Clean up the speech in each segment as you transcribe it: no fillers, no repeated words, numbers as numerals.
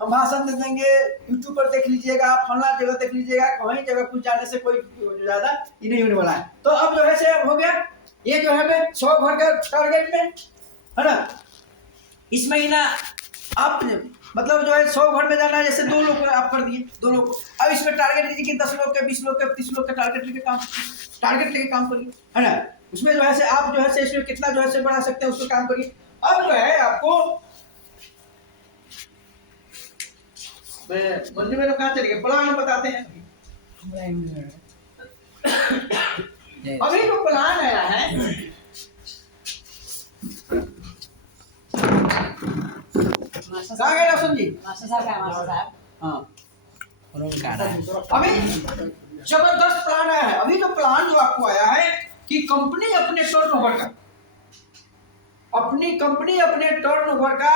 हम भाषण दे देंगे, यूट्यूब पर देख लीजिएगा, फलना जगह देख लीजिएगा, कहीं जगह कुछ जाने से कोई ज्यादा ये नहीं होने वाला है। तो अब जो है से हो गया, ये जो है 100 घर का टारगेट में है ना, इस महीना आप मतलब जो है 100 घर में जाना है, जैसे 2 लोग आप कर दिए, 2 लोग। अब इसमें टारगेट लीजिए कि 10 लोग के, 20 लोग के, 30 लोग के टारगेट लेके काम करिए, है ना। उसमें जो है से आप जो है से इसमें कितना जो है से बढ़ा सकते हैं उसको काम करिए। अब जो है आपको मंडी में कहाँ चलेंगे, प्लान बताते हैं। अभी जो प्लान आया है, अभी जबरदस्त प्लान आया है। अभी जो प्लान जो आपको आया है कि कंपनी अपने टर्नओवर का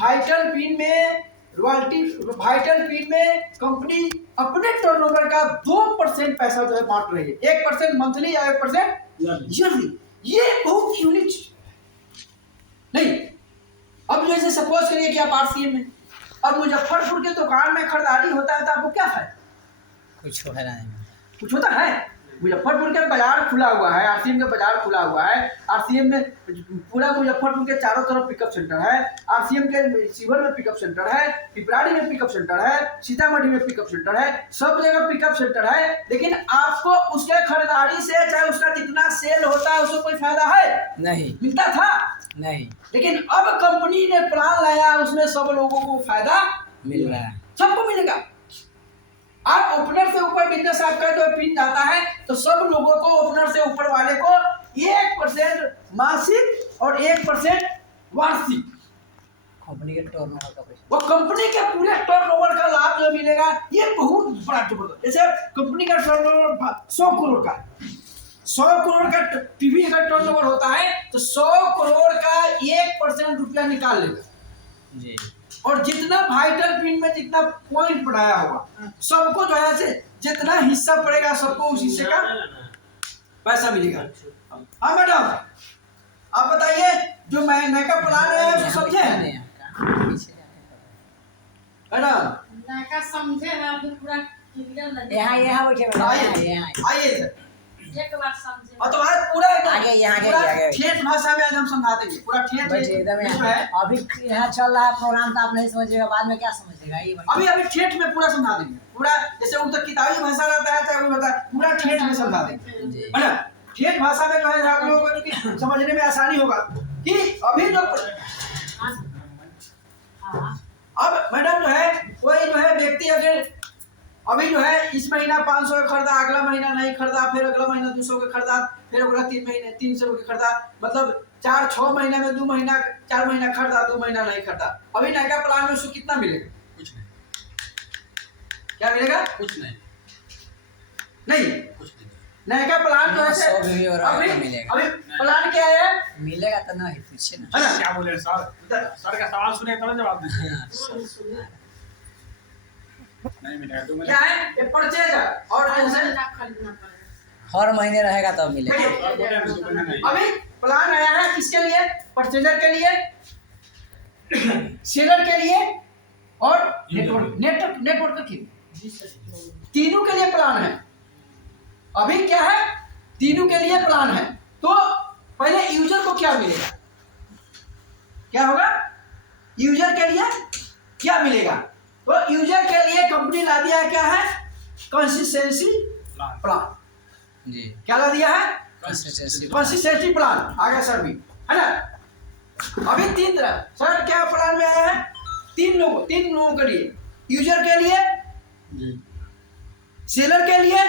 वाइटल पिन में रॉयल्टी, वाइटल पिन में कंपनी अपने टर्नओवर का 2% पैसा जो है बांट रही है। 1% मंथली या 1% ईयरली। ये बहुत यूनिक नहीं। अब जैसे सपोज करिए कि आप आरसीएम में, अब मुजफ्फरपुर के दुकान में खरीदारी होता है तो आपको क्या है, कुछ होता नहीं, कुछ होता है। मुजफ्फरपुर के बाजार खुला हुआ है, आरसीएम का बाजार खुला हुआ है। आरसीएम में पूरा मुजफ्फरपुर के चारों तरफ पिकअप सेंटर है। आरसीएम के शिवहर में पिकअप सेंटर है, पिपराड़ी में पिकअप सेंटर है, सीतामढ़ी में पिकअप सेंटर है, सब जगह पिकअप सेंटर है। लेकिन आपको उसके खरीदारी से चाहे उसका जितना सेल होता है उसको कोई फायदा है नहीं, मिलता था नहीं। लेकिन अब कंपनी ने प्लान लाया, उसमें सब लोगों को फायदा मिल रहा है, सबको मिलेगा। आप ओपनर से ऊपर बिजनेस आपका जो पिन जाता है तो सब लोगों को, ओपनर से ऊपर वाले को 1% मासिक और 1% वार्षिक कंपनी के टर्नओवर का पैसा, वो कंपनी के पूरे टर्नओवर का लाभ जो मिलेगा, ये बहुत बड़ा जबरदस्त। जैसे कंपनी का टर्नओवर 100 करोड़ का, 100 करोड़ का टीवी का टर्नओवर होता है तो 100 करोड़ का 1% रुपया निकाल लेगा जी। और जितना वाइटल पिन में जितना पॉइंट बढ़ाया होगा सबको जो है से जितना हिस्सा पड़ेगा सबको उस हिस्से का पैसा मिलेगा। हाँ मैडम, आप बताइए जो मैं नया प्लान है उसको समझे मैडम? नया समझे है अभी पूरा क्लियर लगे। यहाँ बैठे आइए एक बार समझे और तो आज पूरा आगे यहाँ पूरा ठेठ भाषा में आज हम समझा देंगे, पूरा ठेठ एकदम है। अभी यहाँ चल रहा है प्रोग्राम तो आप नहीं समझिएगा, बाद में क्या समझिएगा ये अभी अभी ठेठ में पूरा समझा देंगे, पूरा जैसे उधर किताबी भाषा रहता है चाहे वो पूरा ठेठ में समझा देंगे, है ना। ठेठ भाषा में जो है आप लोगों को समझने में आसानी होगा कि अभी जो अब मैडम जो है कोई जो है व्यक्ति अगर अभी जो है इस महीना 500 का खरीदा, अगला महीना नहीं खरीदा, फिर अगला महीना 200 का खरीदा, फिर अगला 3 महीने 300 का खरीदा, मतलब 4-6 महीने में 2 महीना 4 महीना खरीदा, 2 महीना नहीं खरीदा। अभी नया प्लान में उसको कितना मिलेगा? कुछ नहीं। क्या मिलेगा? कुछ नहीं, नहीं कुछ नहीं। नया प्लान जो है अभी प्लान क्या है? मिलेगा तो नहीं, पूछे ना है ना? क्या बोले सर का सवाल सुने तो जवाब दीजिए। नहीं मिलेगा तो क्या है? ये परचेज और खरीदना पड़ेगा। हर महीने रहेगा तब मिलेगा। अभी प्लान आया है किसके लिए? परचेजर के लिए, सेलर के लिए और नेटवर्क के लिए, तीनों के लिए प्लान है। अभी क्या है? तीनों के लिए प्लान है। तो पहले यूजर को क्या मिलेगा? क्या होगा? यूजर के लिए क्या मिलेगा? तो यूजर के लिए कंपनी ला दिया है क्या है? कंसिस्टेंसी प्लान जी। क्या ला दिया है? कंसिस्टेंसी प्लान आ गया सर भी, है ना। अभी 3 तरह सर क्या प्लान में आया है? 3 लोगों के लिए, यूजर के लिए, सेलर के लिए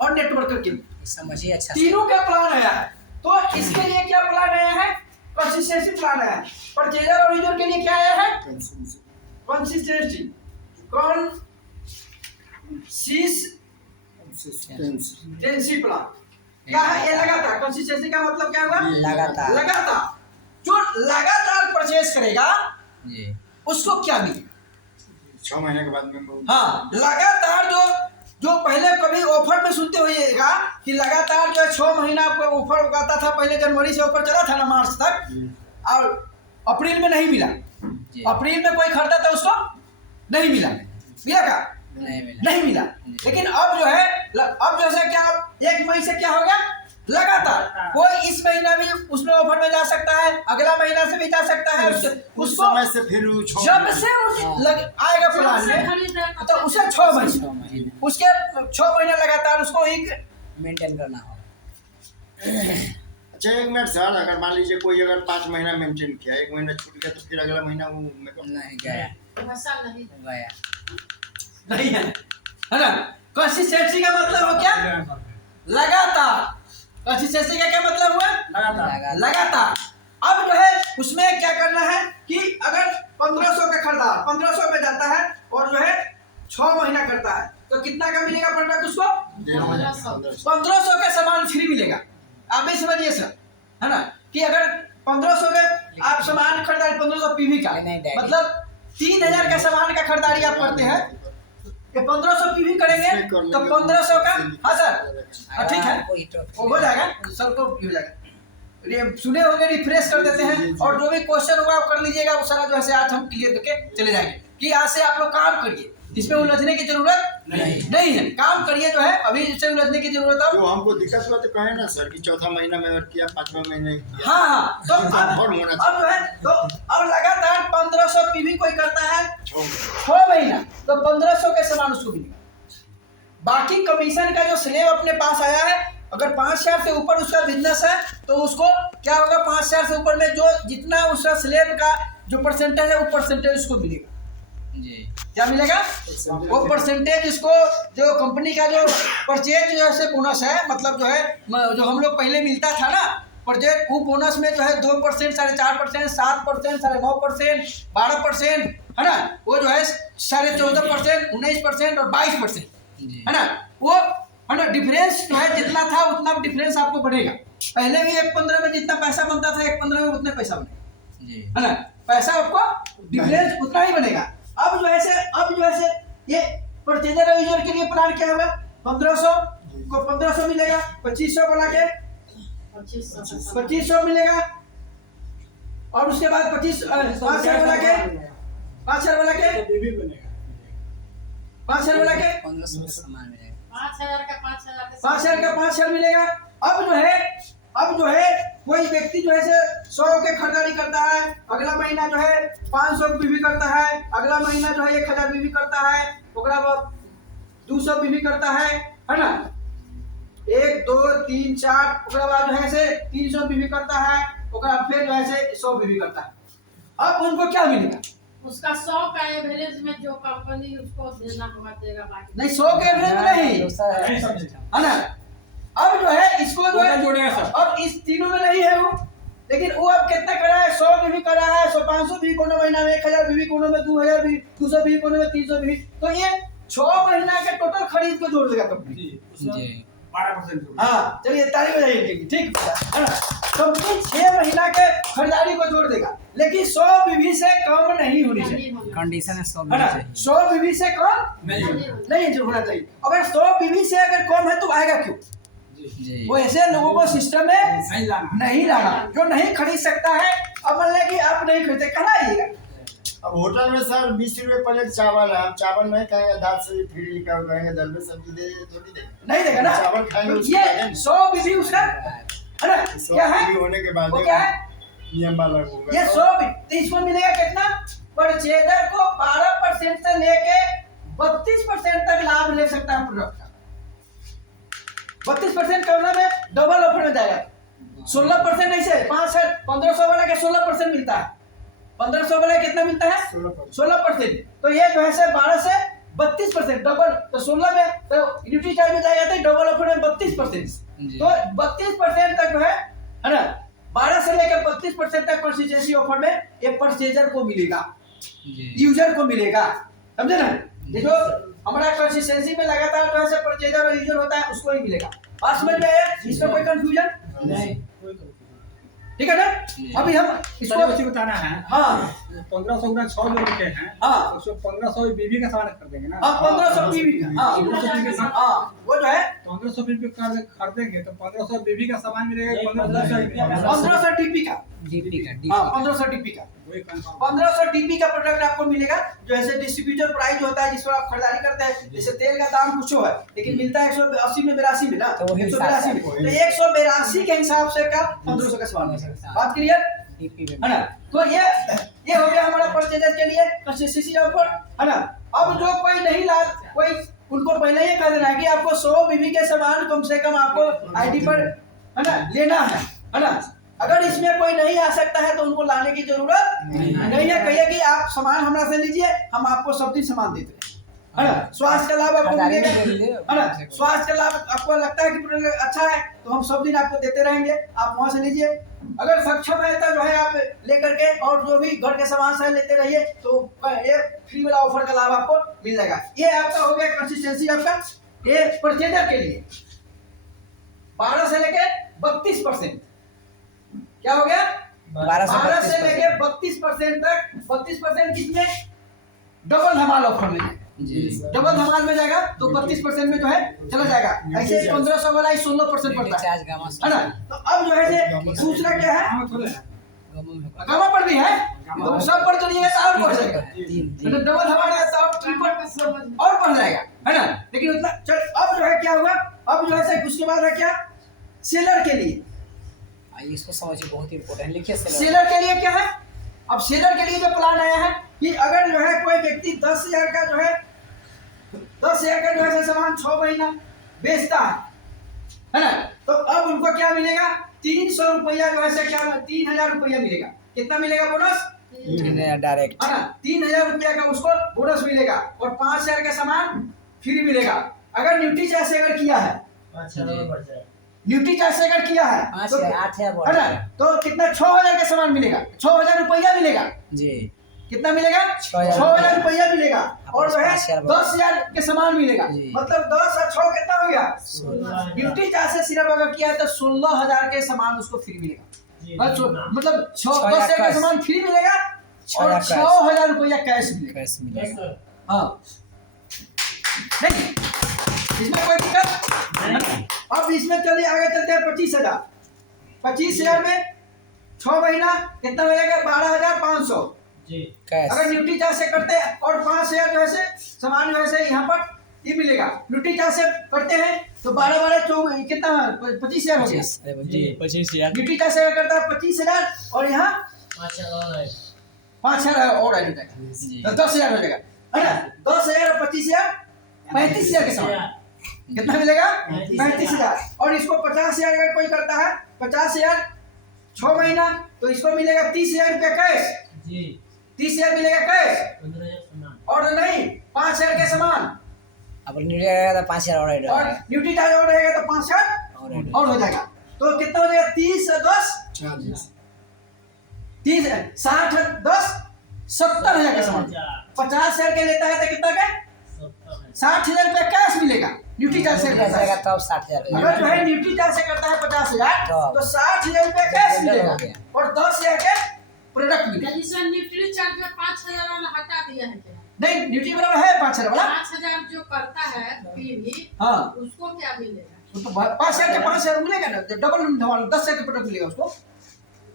और नेटवर्कर के लिए, समझिए अच्छा तीनों का प्लान आया है। तो इसके लिए क्या प्लान आया है? कंसिस्टेंसी प्लान आया है। परचेजर और यूजर के लिए क्या आया है? कंसिस्टेंसी प्लान क्या है? ये लगातार, कंसिस्टेंसी का मतलब क्या हुआ? लगातार जो लगातार परचेज करेगा जी, उसको क्या मिलेगा? 6 महीने के बाद में हाँ, लगातार जो पहले कभी ऑफर में सुनते होइएगा कि लगातार जो है 6 महीना आपको ऑफर आता था, पहले जनवरी से ऑफर चला था ना मार्च तक, और अप्रैल में नहीं मिला, अप्रैल में कोई खरीदा था उसको नहीं मिला, मिला का नहीं मिला। नहीं मिला। लेकिन अब जो है अब जैसे क्या 1 मई से क्या हो गया लगातार, कोई इस महीना भी उसमें ऑफर में जा सकता है, अगला महीना से भी जा सकता है, उस उसको समय से फिर जब से आएगा प्लान में तो उसे 6 महीने उसके 6 महीने लगातार उसको एक मेंटेन करना हो। अच्छा 1 मिनट सर, अगर मान लीजिए कोई अगर 5 महीना मेंटेन किया, 1 महीना छूट गया तो फिर अगला महीना वो मेकअप नहीं गया, वैसा नहीं गया। नहीं है ना। कंसिस्टेंसी का मतलब हो क्या लगातार, कंसिस्टेंसी का क्या मतलब हुआ लगातार। अब जो है उसमें क्या करना है कि अगर 1500 का खरीदार 1500 में जाता है और जो है 6 महीना करता है तो कितना का मिलेगा प्रोडक्ट उसको 1500 का सामान फ्री मिलेगा। आप भी समझिए सर, है ना, कि अगर 1500 में आप सामान खरीदारी 1500 पीवी का मतलब 3000 का सामान का खरीदारी आप करते हैं, ये 1500 पीवी करेंगे तो 1500 का, हाँ सर, हाँ ठीक है वो हो जाएगा, सबको हो जाएगा। ये सुने होंगे, रिफ्रेश कर देते हैं और जो भी क्वेश्चन होगा वो कर लीजिएगा, वो सारा जो है आज हम क्लियर करके चले जाएंगे कि आज से आप लोग काम करिए, इसमें उलझने की जरूरत नहीं है, काम करिए जो है, अभी इससे उलझने की जरूरत है। जो हमको दिक्कत हुआ तो कहे ना सर कि चौथा महीना में अगर किया, 5वां महीने किया। हाँ तो अब जो है तो अब लगातार 1500 पीवी कोई करता है 6 महीना तो 1500 के समान उसको मिलेगा। बाकी कमीशन का जो स्लेब अपने पास आया है, अगर 5000 से ऊपर उसका बिजनेस है तो उसको क्या होगा, 5000 से ऊपर में जो जितना उसका स्लेब का जो परसेंटेज है वो परसेंटेज उसको मिलेगा जी। क्या मिलेगा, वो परसेंटेज इसको जो कंपनी का जो परचेज जो है बोनस है, मतलब जो है जो हम लोग पहले मिलता था ना परचेज, वो बोनस में जो है 2%, 4.5%, 7%, 9.5%, 12% है ना, वो जो है 14.5%, 19% और 22% है ना, वो है ना डिफरेंस जो है जितना था उतना डिफरेंस आपको बढ़ेगा। पहले भी 1.15 में जितना पैसा बनता था 1.15 में उतना पैसा बनेगा, है ना, पैसा आपको डिफरेंस उतना ही बनेगा। अब जो है ये परचेजर और यूजर के लिए प्लान क्या होगा, 1500 को 1500 मिलेगा, 2500 वाला के 2500 मिलेगा और उसके बाद 5000 वाला के 5000 वाला के 5000 वाला के 1500 का सामान मिलेगा, 5000 का 5000 का 5000 मिलेगा। अब जो है कोई व्यक्ति जो है 100 के खरीदारी करता है, अगला महीना जो है 500 बीवी करता है, अगला महीना जो है 1000 बीवी करता है, ओकरा बाद 200 बीवी करता है ना, 1 2 3 4 ओकरा बाद जो है से 300 बीवी करता है, ओकरा फिर जो है से 100 बीवी करता है। अब उनको क्या मिलेगा, उसका 100 का एवरेज में जो कंपनी उसको देना होगा देगा, बाकी नहीं 100 के एवरेज में नहीं, है ना। अब जो है इसको जो है जोड़ेगा सर, अब इस तीनों में नहीं है वो, लेकिन वो अब कितना करा है, 100 भी करा है, 500 भी कोनो महीना में, 1000 भी कोनो में, 2000 भी, 200 भी कोनो में, 300 भी, तो ये 6 महीना के टोटल खरीद को जोड़ देगा कंपनी। जी 12%। हाँ चलिए तारीफ हो जाएगी, ठीक है ना, कंपनी 6 महीना के खरीदारी को जोड़ देगा, लेकिन 100 बीवी से कम नहीं होनी चाहिए, कंडीशन है 100 है ना, 100 बीवी से कम नहीं नहीं होना चाहिए। अगर 100 बीवी से अगर कम है तो आएगा क्यों, जी। वो ऐसे लोगों को सिस्टम में नहीं लाना। जो नहीं खरीद सकता है। अब मान लें कि आप नहीं खरीदते, कहाँ आइएगा, अब होटल में सर 20 रुपए प्लेट चावल है, हम चावल नहीं खाएंगे, दाल से फ्री लिखा कहेंगे, दाल में सब्जी दे थोड़ी दे, नहीं देगा ना, चावल खाएंगे तो उसको ये खाएंगे। 100 बीवी उसका है ना, क्या है होने के बाद वो क्या है, नियम लागू होगा। ये 100 तो इसमें मिलेगा कितना, परचेजर को 12% से लेके 32% तक लाभ ले सकता है प्रोडक्ट का। 32% का मतलब है डबल ऑफर में जाएगा, 16% ऐसे 1500 वाला के 16% मिलता है, 1500 वाला कितना मिलता है 16%, तो ये जो है से 12 से 32% डबल, तो 16 में तो ड्यूटी चार्ज में जाएगा तो डबल ऑफर में 32%, तो 32% तक जो है ना, 12 से लेकर 32% तक कंसिस्टेंसी ऑफर में ये परचेजर को मिलेगा, यूजर को मिलेगा, समझे ना। ये जो हमारा कंसिस्टेंसी में लगातार जो है परचेजर और यूजर होता है उसको ही मिलेगा। बात समझ में आया, इसमें कोई कंफ्यूजन नहीं, ठीक है ना। अभी हम इसको इसको बताना है, हाँ 1500 ग्राम 100 जो रखे हैं, हाँ उसको 1500 बीबी का सामान कर देंगे ना, हाँ 1500 बीवी का, हाँ 1500 बीबी का हाँ वो जो है 1500 बीबी का खरीदेंगे तो 1500 बीबी का सामान मिलेगा, 1500 1500 डीपी का, डीपी का हाँ 1500 डीपी का, वही कंफर्म 1500 डीपी का प्रोडक्ट आपको मिलेगा, जो ऐसे डिस्ट्रीब्यूटर प्राइस होता है जिस पर आप खरीदारी करते हैं। जैसे तेल का दाम कुछ है लेकिन मिलता है 180 में 82 में ना, तो वही 182 में, तो 182 के हिसाब से का 1500 का सामान मिलेगा। बात क्लियर है ना? तो ये हो गया हमारा परचेजर के लिए कंसिस्टेंसी ऑफर, है ना? अब जो कोई नहीं ला, कोई उनको पहले ही कह देना है कि आपको 100 बीबी के सामान कम से कम आपको आईडी पर, है ना, लेना है ना? अगर इसमें कोई नहीं आ सकता है तो उनको लाने की जरूरत नहीं है। कहिए कि आप सामान हमरा से लीजिए, हम आपको सब दिन सामान देते हैं, है ना? स्वास्थ्य का लाभ आपको मिलेगा, है ना? स्वास्थ्य का लाभ आपको लगता है कि प्रोडक्ट अच्छा है तो हम सब दिन आपको देते रहेंगे, आप वहां से लीजिए। अगर सक्षम है तो जो है आप लेकर के और जो भी घर के सामान से लेते रहिए, तो ये फ्री वाला ऑफर का लाभ आपको मिल जाएगा। ये आपका हो गया कंसिस्टेंसी आपका, ये परचेजर के लिए 12 से लेके 32%। क्या हो गया? 12 से लेके 32% तक। 32% किसमें? डबल धमाल ऑफर में, डबल धमाल में जाएगा तो 32% में जो है चला जाएगा। ऐसे 1500 वाला 16% पड़ता है ना? तो अब जो है दूसरा क्या है, गामा पर भी है, तो सब पर चलिएगा तो और बढ़ जाएगा, डबल धमाल है तो अब ट्रिपल और बढ़ जाएगा, है ना? लेकिन उतना चल। अब जो है क्या हुआ, अब जो है उसके बाद है क्या, सेलर के लिए, इसको समझिए, बहुत इंपॉर्टेंट लिखिए। सेलर के लिए क्या है, अब सेलर के लिए जो प्लान आया है कि अगर जो है कोई व्यक्ति 10,000 का जो है 10,000 का जो है सामान 6 महीना बेचता है ना? तो अब उनको क्या मिलेगा, 300 रुपया जो है क्या, 3,000 रुपया मिलेगा। कितना मिलेगा बोनस? डायरेक्ट, है ना? 3,000 रुपया का उसको बोनस मिलेगा और 5,000 का सामान फ्री मिलेगा। अगर न्यूट्री चार्ज से अगर किया है, ड्यूटी कैसे अगर किया है तो 8,000 है ना, तो कितना 6,000 का सामान मिलेगा, 6,000 रुपया मिलेगा जी। कितना मिलेगा? 6,000 रुपया मिलेगा और जो है 10,000 के सामान मिलेगा। मतलब 10 और 6 कितना हो गया? ड्यूटी चार्ज से सिर्फ अगर किया है तो 16,000 के सामान उसको फ्री मिलेगा। मतलब 10,000 का सामान फ्री मिलेगा और 6,000 रुपया कैश मिलेगा। हाँ, नहीं इसमें कोई दिक्कत। अब इसमें चलिए आगे चलते हैं 25,000। 25,000 में 6 महीना कितना मिलेगा? 12,500 अगर ड्यूटी चार्ज से करते हैं और 5,000 जो है सामान जो है यहाँ पर ये मिलेगा। ड्यूटी चार्ज से करते हैं तो 12 कितना 25,000 हो गया। 25,000 ड्यूटी चार्ज से करता है 25,000 और यहाँ 5,000 और आ जाएगा तो 10,000 हो जाएगा, है ना? 10,000 और 25,000 35,000 के सामान कितना मिलेगा? 35,000। और इसको 50,000 अगर कोई करता है 50,000 6 महीना तो इसको मिलेगा 30,000 रुपया कैश। 30,000 मिलेगा कैश और नहीं 5,000 के सामान। अब ड्यूटी रहेगा तो 5,000 और ड्यूटी चार्ज और रहेगा तो 5,000 और हो जाएगा। तो कितना हो जाएगा? 30 से 10 30 60 10 70,000 का सामान। 50,000 के लेता है तो कितना का 60,000 रुपया कैश मिलेगा। ड्यूटी चार्ज से जाएगा तब 60,000। अगर जो है ड्यूटी चार्ज से करता है 50,000 तो 60,000 रुपया कैश मिलेगा और 10,000 के प्रोडक्ट मिलेगा। जैसे न्यूट्री चार्ज में 5,000 वाला हटा दिया है क्या? नहीं ड्यूटी बराबर है 5,000 वाला। 5,000 जो करता है भी, हाँ उसको क्या मिलेगा? तो 5,000 के 5,000 मिलेगा ना, डबल 10,000 के प्रोडक्ट मिलेगा उसको।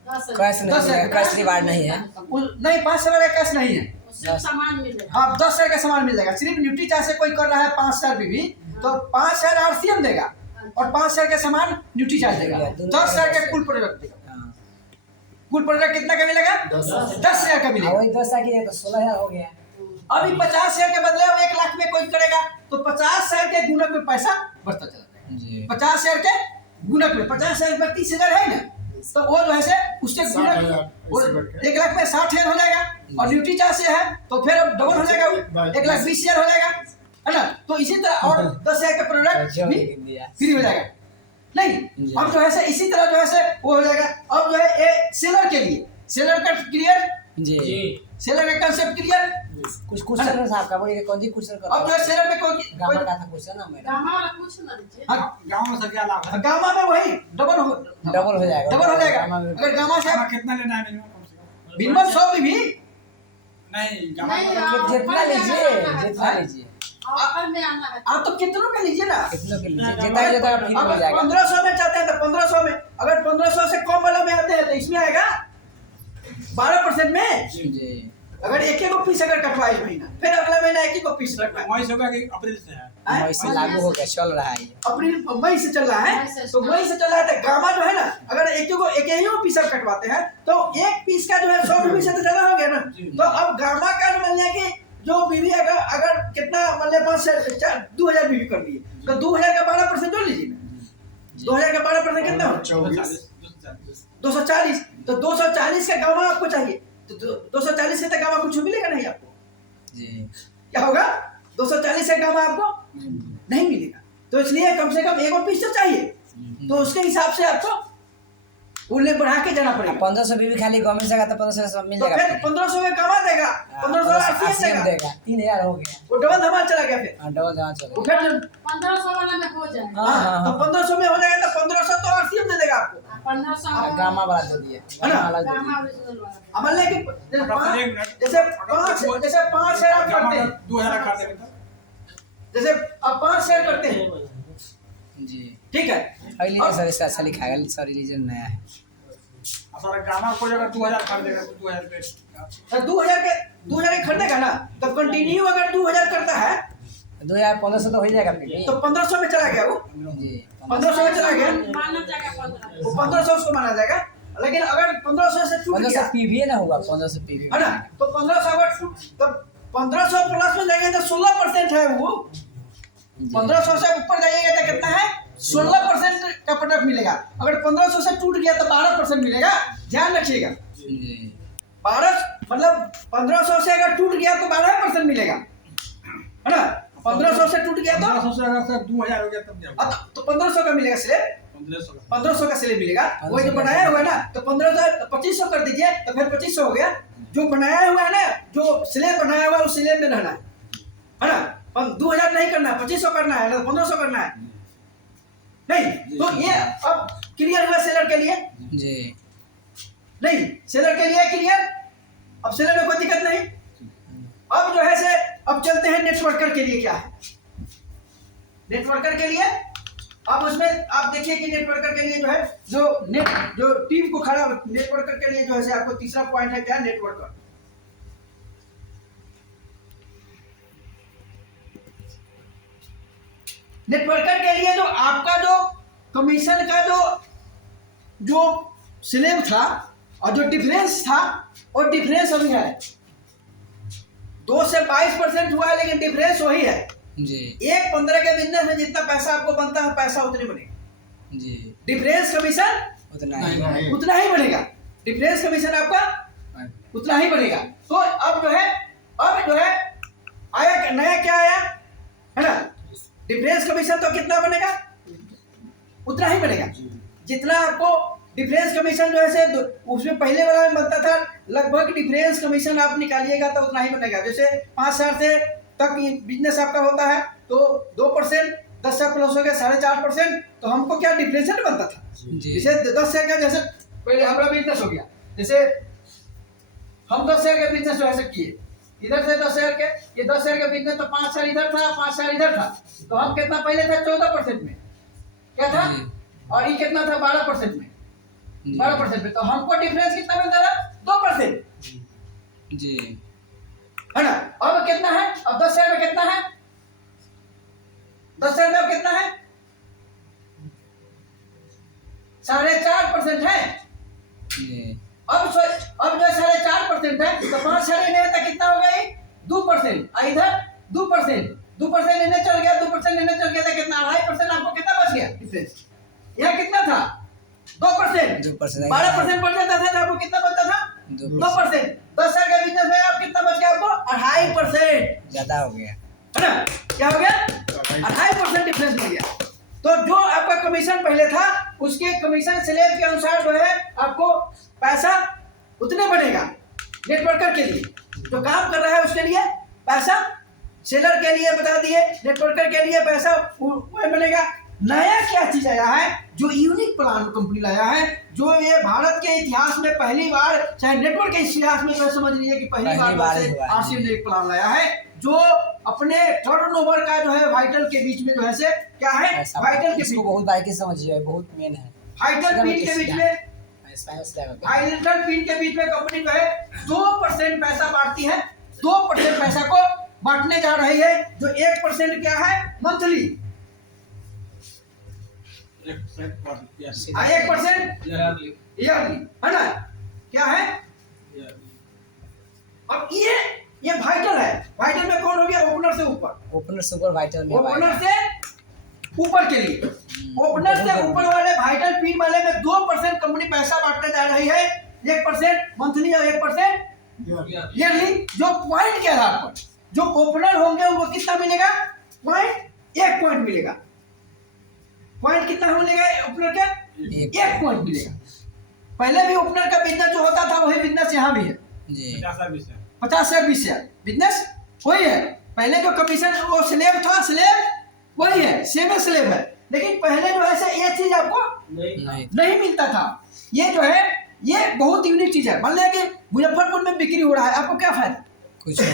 10,000 कैश नहीं, कैश रिवार्ड नहीं है। नहीं 5,000 वाला कैश नहीं है, उससे सामान मिलेगा। हाँ 10,000 का सामान मिल जाएगा। सिर्फ ड्यूटी चार्ज से कोई कर रहा है 5,000 भी तो 5,000 RCM देगा और 5,000 का सामान ड्यूटी चार्ज देगा। 10,000 का कुल प्रोडक्ट देगा। कुल प्रोडक्ट कितना का मिलेगा? 10,000 का मिलेगा। वही 10,000 की तो 16,000 हो गया। अभी 50,000 के बदले अब 1,00,000 में कोई करेगा तो 50,000 के गुणक में पैसा बढ़ता चला जाएगा। 50,000 के गुणक में 50,000 में 30,000 है ना, तो वो जो है उससे गुणक 1,00,000 में 60,000 हो जाएगा और ड्यूटी चार्ज से है तो फिर अब डबल हो जाएगा, 1,20,000 हो जाएगा, है ना? तो इसी तरह और 10,000 का प्रोडक्ट भी फ्री हो जाएगा। नहीं अब जो है इसी तरह जो है वो हो जाएगा। अब जो है ये सेलर के लिए, सेलर का क्लियर जी, सेलर का कांसेप्ट क्लियर। कुछ क्वेश्चन है साहब का, बोलिए कौन सी क्वेश्चन कर। अब जो है सेलर में कोई गामा का था क्वेश्चन ना मेरा। गामा वाला पूछ ना दीजिए। गाँव में सब क्या लाभ है? गामा में वही डबल हो जाएगा। डबल हो जाएगा। अगर गामा से गामा कितना लेना है मिनिमम? कम से कम मिनिमम 100 भी नहीं गामा नहीं, का जितना लीजिए ऑफर में आना है। आप तो कितनों का लीजिए ना, कितनों के लीजिए, जितना फ्री मिल अगर जाएगा। 1,500 में चाहते हैं तो 1,500 में, अगर 1,500 से कम वाला में आते हैं तो इसमें आएगा 12% में जी अगर एक एक पीस अगर कटवाए इस महीना, फिर अगला महीना एक एक पीस कटवाए, मई से होगा कि अप्रैल से है? मई से लागू हो गया, चल रहा है ये। अप्रैल मई से चल रहा मई है, से तो मई से चल रहा है। तो गामा जो है ना, अगर एक ही पीस अगर कटवाते हैं तो एक पीस का जो है 100 रुपये से तो ज्यादा हो गया ना। तो अब गामा का जो मान लिया कि जो बीवी अगर कितना मान लिया 2000 बीवी कर लिए, तो 2000 का 12% जोड़ लीजिए ना। 2000 का 12% कितना हो? 240। तो 240 का गामा आपको चाहिए, तो 240 से तक गामा कुछ मिलेगा नहीं आपको। जी क्या होगा? 240 से गामा आपको नहीं मिलेगा। तो इसलिए कम से कम एक और पीस तो चाहिए, तो उसके हिसाब से आपको उन्हें बढ़ा के जाना पड़ेगा। 1500 बीबी खाली गवर्नमेंट से तो 1500 सब मिल तो जाएगा। फिर 1500 में कमा देगा, 1500 RCM देगा, 3000 हो गया। वो डबल धमाल चला गया। फिर डबल जहाँ चले। वो फिर 1500 वाला में हो जाएगा। तो 1500 में हो जाएगा, तो 1500 तो RCM दे देगा आपको, 1500 गामा वाला दे दिए, है ना? वाला दे दिए। गामा ओरिजिनल वाला। अब मान लें कि जैसे 5 शेयर आप करते हैं, 2000 का देंगे तो जैसे अब 5 शेयर करते हैं, जी ठीक है। अगली सर इसका अच्छा लिखा है, सर रिलीजन नया है। सारा गाना को जगह 2000 कर देगा तो 2000 पे तो 2000 के खरीदेगा ना, तो कंटिन्यू अगर 2000 करता है 1500 तो हो ही जाएगा फिर। तो 1500 में चला गया वो, जी 1500 में चला गया, माना जाएगा 1500। वो 1500 उसको माना जाएगा। लेकिन अगर 1500 से छूट 1500 गया, पीवी ना होगा, 1500 पीवी है ना, तो 1500 अगर छूट, तो 1500 प्लस में जाएंगे तो 16% है वो। 1500 से ऊपर जाइएगा तो कितना है? 16% का प्रोडक्ट मिलेगा। अगर 1500 से टूट गया तो 12% मिलेगा। ध्यान रखिएगा, 12 मतलब 1500 से अगर टूट गया तो 12% मिलेगा, है ना। 1500 से टूट गया तो 1500 से अगर सर 2000 हो गया तब क्या होगा? तो 1500 का मिलेगा स्लेब, 1500 का 1500 का स्लेब मिलेगा। वो जो बनाया हुआ है ना, तो 1500 2500 कर दीजिए, तो फिर 2500 हो गया। जो बनाया हुआ है ना, जो स्लेब बनाया हुआ है उस स्लेब में रहना है ना। 2000 नहीं करना है, 2500 करना है, 1500 करना है नहीं। तो ये अब क्लियर हुआ सेलर के लिए? जी नहीं, सेलर के लिए क्लियर। अब सेलर में कोई दिक्कत नहीं। अब जो है से अब चलते हैं नेटवर्कर के लिए। क्या है नेटवर्कर के लिए? अब उसमें आप देखिए कि नेटवर्कर के लिए जो है जो टीम को खड़ा, नेटवर्कर के लिए जो है से आपको तीसरा पॉइंट है क्या? नेटवर्कर। नेटवर्कर के लिए जो आपका जो कमीशन का जो स्लेब था और जो डिफरेंस था, और डिफरेंस अभी है 2 से 22% हुआ है, लेकिन डिफरेंस वही है जी। 1-15 के बिजनेस में जितना पैसा आपको बनता है पैसा उतने बनेगा। जी डिफरेंस कमीशन उतना नहीं। उतना ही बनेगा। डिफरेंस कमीशन आपका उतना ही बनेगा। तो अब जो है आया नया क्या आया, है ना। डिफरेंस कमीशन तो कितना बनेगा? उतना ही बनेगा जितना आपको डिफरेंस कमीशन जो है से उसमें पहले वाला में बनता था। लगभग डिफरेंस कमीशन आप निकालिएगा तो उतना ही बनेगा। जैसे 5000 से तक बिजनेस आपका होता है तो 2%, 10,000 प्लस हो गया 4.5%। तो हमको क्या डिफरेंस बनता था? जैसे 10,000 का, जैसे पहले हमारा बिजनेस हो गया, जैसे हम 10,000 का बिजनेस जो है किए, इधर से 10,000 के, ये 10,000 का बिजनेस, तो 5,000 इधर था, 5,000 इधर था। तो हम कितना पहले था? 14% में क्या था, और ये कितना था? 12% में, 12% में। तो हमको डिफरेंस कितना मिलता था? 2% जी, है ना। अब कितना है? अब 10,000 में कितना है? 10,000 में अब कितना है? 4.5% है। अब जो 4.5% है, तो 5,000 इन्हें तक कितना हो गई? 2%। इधर 2% इन्हें चल गया, 2% इन्हें चल गया था, कितना? 2.5% आपको कितना बच गया डिफरेंस? यहाँ कितना था? 2%। 12% बढ़ जाता था तो आपको कितना बचता था? 2%। 10,000 का बिजनेस में आप कितना बच गया? आपको 2.5% ज्यादा हो गया, है ना। क्या हो गया? 2.5% डिफरेंस मिल गया। तो जो आपका कमीशन पहले था उसके कमीशन स्लेब के अनुसार जो है आपको पैसा उतने बनेगा। नेटवर्कर के लिए जो काम कर रहा है उसके लिए पैसा, सेलर के लिए बता दिए, नेटवर्कर के लिए पैसा वही बनेगा। नया क्या चीज आया है जो यूनिक प्लान कंपनी लाया है, जो ये भारत के इतिहास में पहली बार, चाहे नेटवर्क के इतिहास में तो समझ लीजिए कि पहली बार आरसीएम ने एक प्लान लाया है जो अपने टर्नओवर का जो है वाइटल के बीच में जो है से क्या है, वाइटल के बीच बहुत बारीकी समझिए, बहुत मेन है। वाइटल बीट के बीच में स्पाइनल स्लैब बायलैटरल पिन के बीच में कंपनी जो है 2% पैसा बांटती है, 2% पैसा को बांटने जा रही है, जो 1% क्या है मंथली, 1% ईयरली, है ना, क्या है। अब ये वाइटल है, वाइटल में कौन हो गया, ओपनर से ऊपर, ओपनर सुपर वाइटल में ओपनर से ऊपर के लिए, ओपनर से ऊपर वाले वाइटल पिन वाले में 2% कंपनी पैसा बांटने जा रही है, 1% मंथली और 1% ईयरली, जो पॉइंट के आधार पर जो ओपनर होंगे उनको कितना मिलेगा, एक पॉइंट मिलेगा। पॉइंट कितना मिलेगा ओपनर का, 1 पॉइंट मिलेगा। पहले भी ओपनर का बिजनेस जो होता था वही बिजनेस यहाँ भी है, 50 शेयर 20 शेयर बिजनेस वही है। पहले जो कमीशन वो स्लेब था, स्लेब वही है, सेम स्लेब है, लेकिन पहले जो है ये चीज आपको नहीं मिलता था। ये जो है ये बहुत यूनिक चीज है। मान लिया कि मुजफ्फरपुर में बिक्री हो रहा है, आपको क्या फायदा, कुछ नहीं।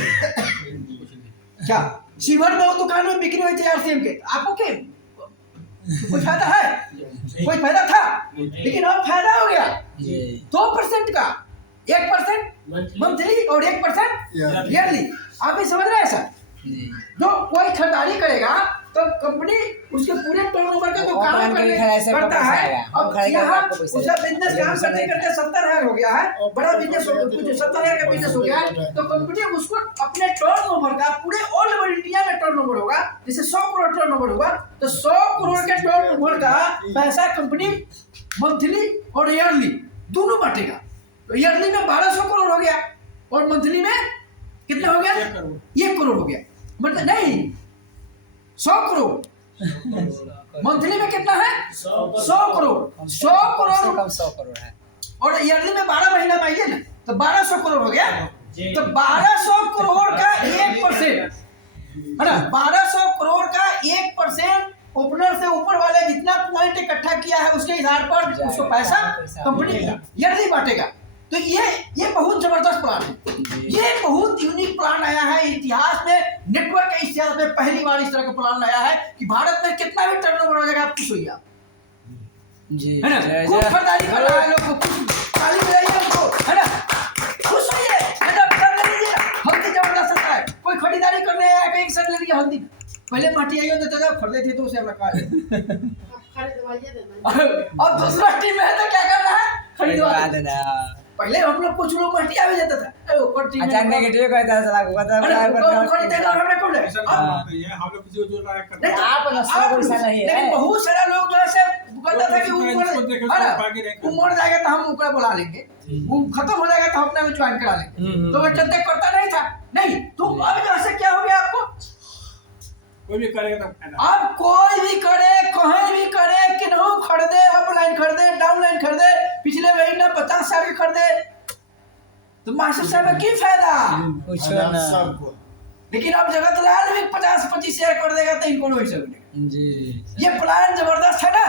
क्या शिवहर में वो दुकान में बिक्री हुई थी आरसीएम के, आपको क्या कोई फायदा है, कोई फायदा था, लेकिन अब फायदा हो गया 2% का, 1% मंथली और 1% ईयरली। आप भी समझ रहे हैं सर, जो कोई खरीदारी करेगा तो कंपनी उसके पूरे टर्नओवर का जो काम करता है, अब यहाँ उसका बिजनेस काम करते करते 70,000 हो गया है, बड़ा बिजनेस कुछ 70,000 का बिजनेस हो गया है, तो कंपनी उसको अपने टर्नओवर का पूरे ऑल ओवर इंडिया में टर्नओवर होगा, जैसे 100 करोड़ टर्नओवर होगा, तो 100 करोड़ के टर्नओवर का पैसा कंपनी मंथली और ईयरली दोनों बांटेगा। तो ईयरली में 1200 करोड़ हो गया और मंथली में कितना हो गया, 1 करोड़ हो गया, मतलब नहीं 100 करोड़। मंथली में कितना है, 100 करोड़, 100 करोड़ है, और ईयरली में 12 महीना में आइए ना, तो 1200 करोड़ हो गया। तो 1200 करोड़ का 1%, है ना, 1200 करोड़ का 1% ओपनर से ऊपर वाले जितना पॉइंट इकट्ठा किया है उसके आधार पर उसको पैसा कंपनी ईयरली बांटेगा। तो ये बहुत जबरदस्त प्लान है, ये बहुत यूनिक प्लान आया है इतिहास में, नेटवर्क के इतिहास में पहली बार इस तरह का प्लान आया है कि भारत में कितना भी टर्नओवर हो जाएगा आप खुश होइए जी, है ना, खूब खरीदारी कर रहा है लोग को, ताली बजाइए उनको, है ना, खुश होइए, कर लीजिए, हल्दी जबरदस्त है। कोई खरीदारी करने आया कहीं सर ले लिया हल्दी, पहले पार्टी आई होते तो खरीदे थे तो उसे अपना खरीदवाइए देना, और दूसरा टीम में है तो क्या करना है, खरीदवा देना। पहले हम लोग कुछ लोग मटिया भी जाता था, अच्छा नेगेटिव कहता है साला को पता है, आप ना सब ऐसा नहीं है, लेकिन बहुत सारा लोग जो है कहता था कि वो मर जाएगा तो हम ऊपर बुला लेंगे, वो खत्म हो जाएगा तो हम अपने में ज्वाइन करा लेंगे, तो वो चलते करता नहीं था। नहीं तो अब जैसे क्या हो गया, आपको कोई भी करेगा तो अब कोई भी करे, कहीं भी करे, किन्हों खरीदे, अपलाइन खरीदे, डाउनलाइन खरीदे, पिछले महीने 50 साल के खरीदे, तो मास्टर साहब की फायदा कुछ ना सबको। लेकिन अब जगत लाल भी 50-25 शेयर कर देगा तो इनको नहीं समझेगा जी। ये प्लान जबरदस्त है ना,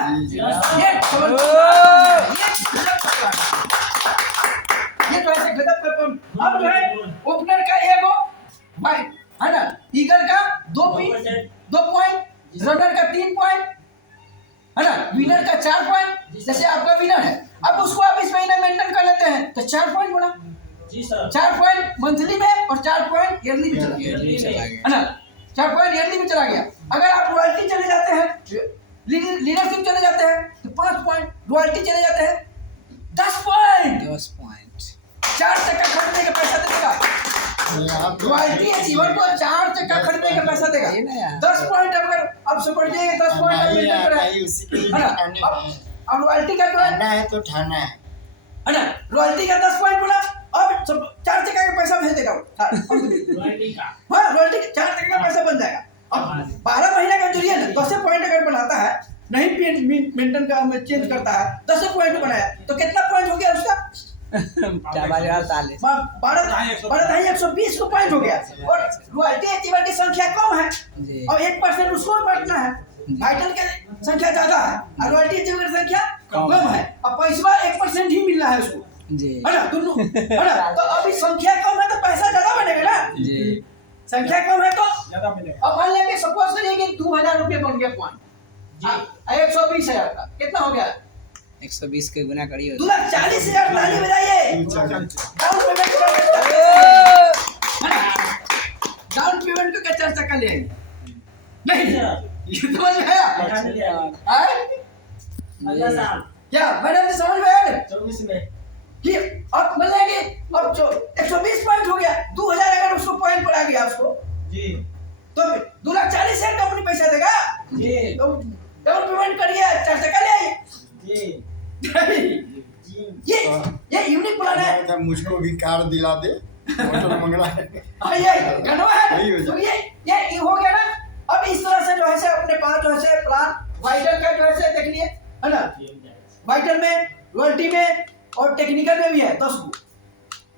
ये तो ऐसे गजब। अब जो है ओपनर का एगो भाई, है ना, ईगल का 2 पॉइंट, रनर का 3 पॉइंट, है ना, विनर का 4 पॉइंट। जैसे आपका विनर है, अब उसको आप इस महीने मेंटेन कर लेते हैं तो 4 पॉइंट बना जी सर, 4 पॉइंट मंथली में और 4 पॉइंट ईयरली में चला गया, है ना, 4 पॉइंट ईयरली में चला गया। अगर आप रॉयल्टी चले जाते हैं, लीडरशिप चले जाते हैं तो 5 पॉइंट, रॉयल्टी चले जाते हैं 10 पॉइंट, 4 चक्का खरीदने का पैसा देगा, रॉयल्टी अचीवर को 4 चक्का खरीदने का पैसा देगा, 10 पॉइंट। अगर अब समझिए 10 पॉइंट अब रॉयल्टी का है तो ठाना है ना, रॉयल्टी का 10 पॉइंट बोला, अब 4 चक्का का पैसा भेज देगा रॉयल्टी का, हाँ रॉयल्टी का 4 चक्का का पैसा बन जाएगा। अब 12 महीने का जरिए ना 10 पॉइंट अगर बनाता है, नहीं मेंटेन का चेंज करता है, 10 पॉइंट बनाया तो कितना पॉइंट हो गया उसका, 120 को पॉइंट हो गया। और रॉयल्टी अचीवर की संख्या कम है और 1% उसको भी बांटना है, टाइटल की संख्या ज्यादा है और रॉयल्टी अचीवर की संख्या कम है, अब पैसा 1% ही मिलना है उसको, है ना, दोनों, है ना। तो अभी संख्या कम है तो पैसा ज्यादा बनेगा ना, संख्या कम है तो ज्यादा मिलेगा। अब मान लेंगे सपोज करिए कि 2000 रुपये बन गया पॉइंट, 120,000 का कितना हो गया, 120 के गुना करिए 2,40,000 ताली बजाइए। डाउन पेमेंट को क्या चर्चा कर ले नहीं ये समझ में आया क्या मैडम जी समझ में आया 24 में कि अब मतलब कि अब जो 120 पॉइंट हो गया 2,000 अगर उसको पॉइंट पर आ गया उसको जी तो 2,40,000 कंपनी पैसा देगा जी तो डाउन पेमेंट करिए चर्चा कर ले जी ये यूनिक प्लान है तो मुझको भी कार दिला दे मोटर मंगला है हाँ ये गनवा है यही हो तो ये हो गया ना। अब इस तरह से जो है से अपने पास जो है से प्लान वाइटल का जो है से देख लिए है ना वाइटल में रॉयल्टी में और टेक्निकल में भी है 10 को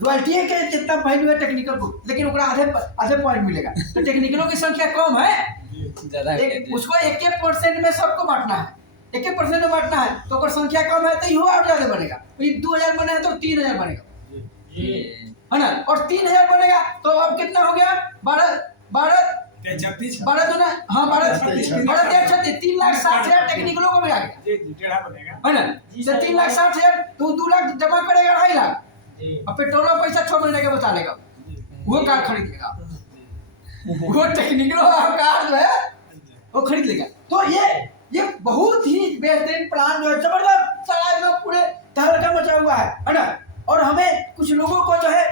रॉयल्टी के जितना वैल्यू है टेक्निकल को लेकिन ओकरा आधे पॉइंट मिलेगा तो टेक्निकलों की संख्या कम है ज्यादा उसको 1% में सबको बांटना है 1% में बांटना है तो अगर संख्या कम है तो ये और ज्यादा बनेगा तो 2,000 बने तो 3,000 बनेगा है ना और 3,000 बनेगा तो अब कितना हो गया 12 दूना हाँ 12 3,60,000 टेक्निकलों को भी आ गया है ना तो 3,60,000 तो 2 लाख जमा करेगा 2.5 लाख और पेट्रोल का पैसा 6 महीने के बता लेगा वो कार खरीद लेगा वो टेक्निकल कार जो है वो खरीद लेगा। तो ये बहुत ही बेहतरीन प्लान जो है जबरदस्त सारा एकदम पूरे तहलका मचा हुआ है ना। और हमें कुछ लोगों को जो है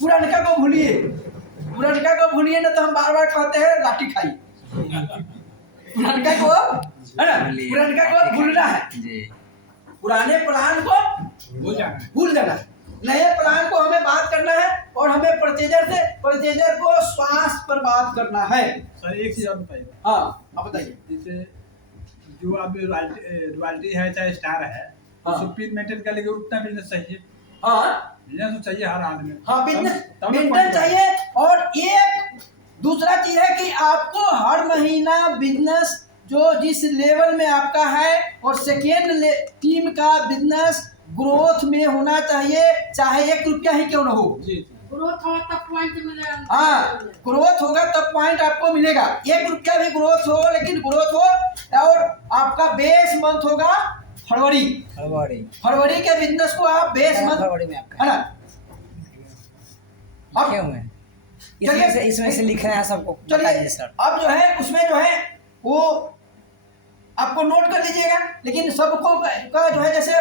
पुरानका को भूलिए ना तो हम बार बार कहते हैं लाठी खाई पुरानका को है ना पुरानका को भूलना है पुराने प्लान को भूल जाना नए प्लान को हमें बात करना है और हमें परचेजर को स्वास्थ्य पर बात करना है। सर एक चीज और बताइए हाँ आप बताइए जैसे जो आप रॉयल्टी है चाहे स्टार है हाँ। उसको पिन मेंटेन कर लेंगे उतना बिजनेस चाहिए हाँ बिजनेस तो चाहिए हर आदमी हाँ बिजनेस तब मेंटेन चाहिए। और एक दूसरा चीज है कि आपको हर महीना बिजनेस जो जिस लेवल में आपका है और सेकेंड टीम का बिजनेस ग्रोथ में होना चाहिए चाहे 1 रुपया ही क्यों ना हो। ग्रोथ हो तब पॉइंट मिलेगा हाँ ग्रोथ होगा तब पॉइंट आपको मिलेगा 1 रुपया भी ग्रोथ हो लेकिन ग्रोथ हो और आपका बेस मंथ होगा फरवरी के बिजनेस को आप बेस मंथ फरवरी में आपका है ना लिखे हुए हैं इसमें से लिख रहे हैं सबको चलिए सर अब जो है उसमें जो है वो आपको नोट कर लीजिएगा लेकिन सबको का जो है जैसे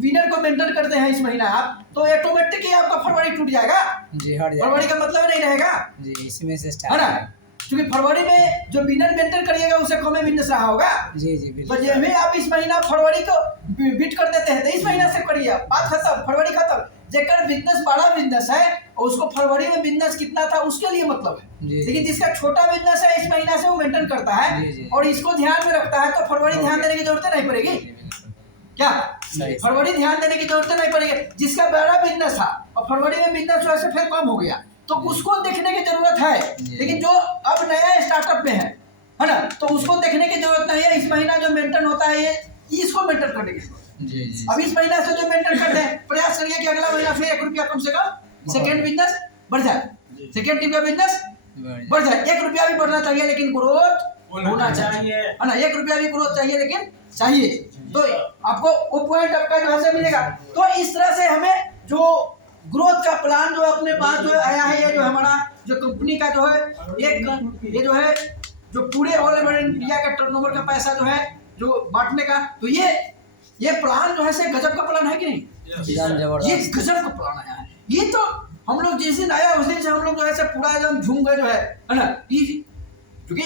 विनर को मेंटेन करते हैं इस महीना आप तो ऑटोमेटिक ही आपका फरवरी टूट जाएगा जी हट जाएगा फरवरी का मतलब नहीं रहेगा जी इसमें से है स्टार्ट ना क्योंकि फरवरी में जो विनर मेंटेन करिएगा उसे कम बिजनेस रहा होगा। जी जी तो बिल्कुल जब भी आप इस महीना फरवरी को बीट कर देते हैं तो इस महीना से करिए बात खत्म फरवरी खत्म जेकर बिजनेस बड़ा बिजनेस है और उसको फरवरी में बिजनेस कितना था उसके लिए मतलब है जी। लेकिन जिसका छोटा बिजनेस है इस महीना से वो मेंटेन करता है जी। और इसको ध्यान में रखता है तो फरवरी ध्यान देने की जरूरत नहीं पड़ेगी क्या फरवरी ध्यान देने की जरूरत नहीं पड़ेगी। जिसका बड़ा बिजनेस था और फरवरी में बिजनेस जो है फिर कम हो गया तो उसको देखने की जरूरत है लेकिन जो अब नया स्टार्टअप में है ना तो उसको देखने की जरूरत नहीं है। इस महीना जो मेंटेन होता है ये इसको मेंटेन करने की जरूरत अब इस महीना से जो मेंटेन करते हैं प्रयास करिए कि अगला महीना फिर 1 रुपया कम से कम सेकेंड बिजनेस बढ़ जाए सेकेंड टीम का बिजनेस बढ़ जाए 1 रुपया भी बढ़ना चाहिए लेकिन ग्रोथ होना चाहिए है ना 1 रुपया भी ग्रोथ चाहिए लेकिन चाहिए तो आपको वो पॉइंट आपका जो है मिलेगा। तो इस तरह से हमें जो ग्रोथ का प्लान जो अपने पास जो आया है ये जो हमारा जो कंपनी का जो है ये जो है जो पूरे ऑल ओवर इंडिया का टर्नओवर का पैसा जो है जो बांटने का तो ये प्लान जो है से गजब का प्लान है कि नहीं ये गजब का प्लान आया है। ये तो हम लोग जिस दिन आया उस दिन से हम लोग जो है पूरा एकदम झूम गए जो है ना क्योंकि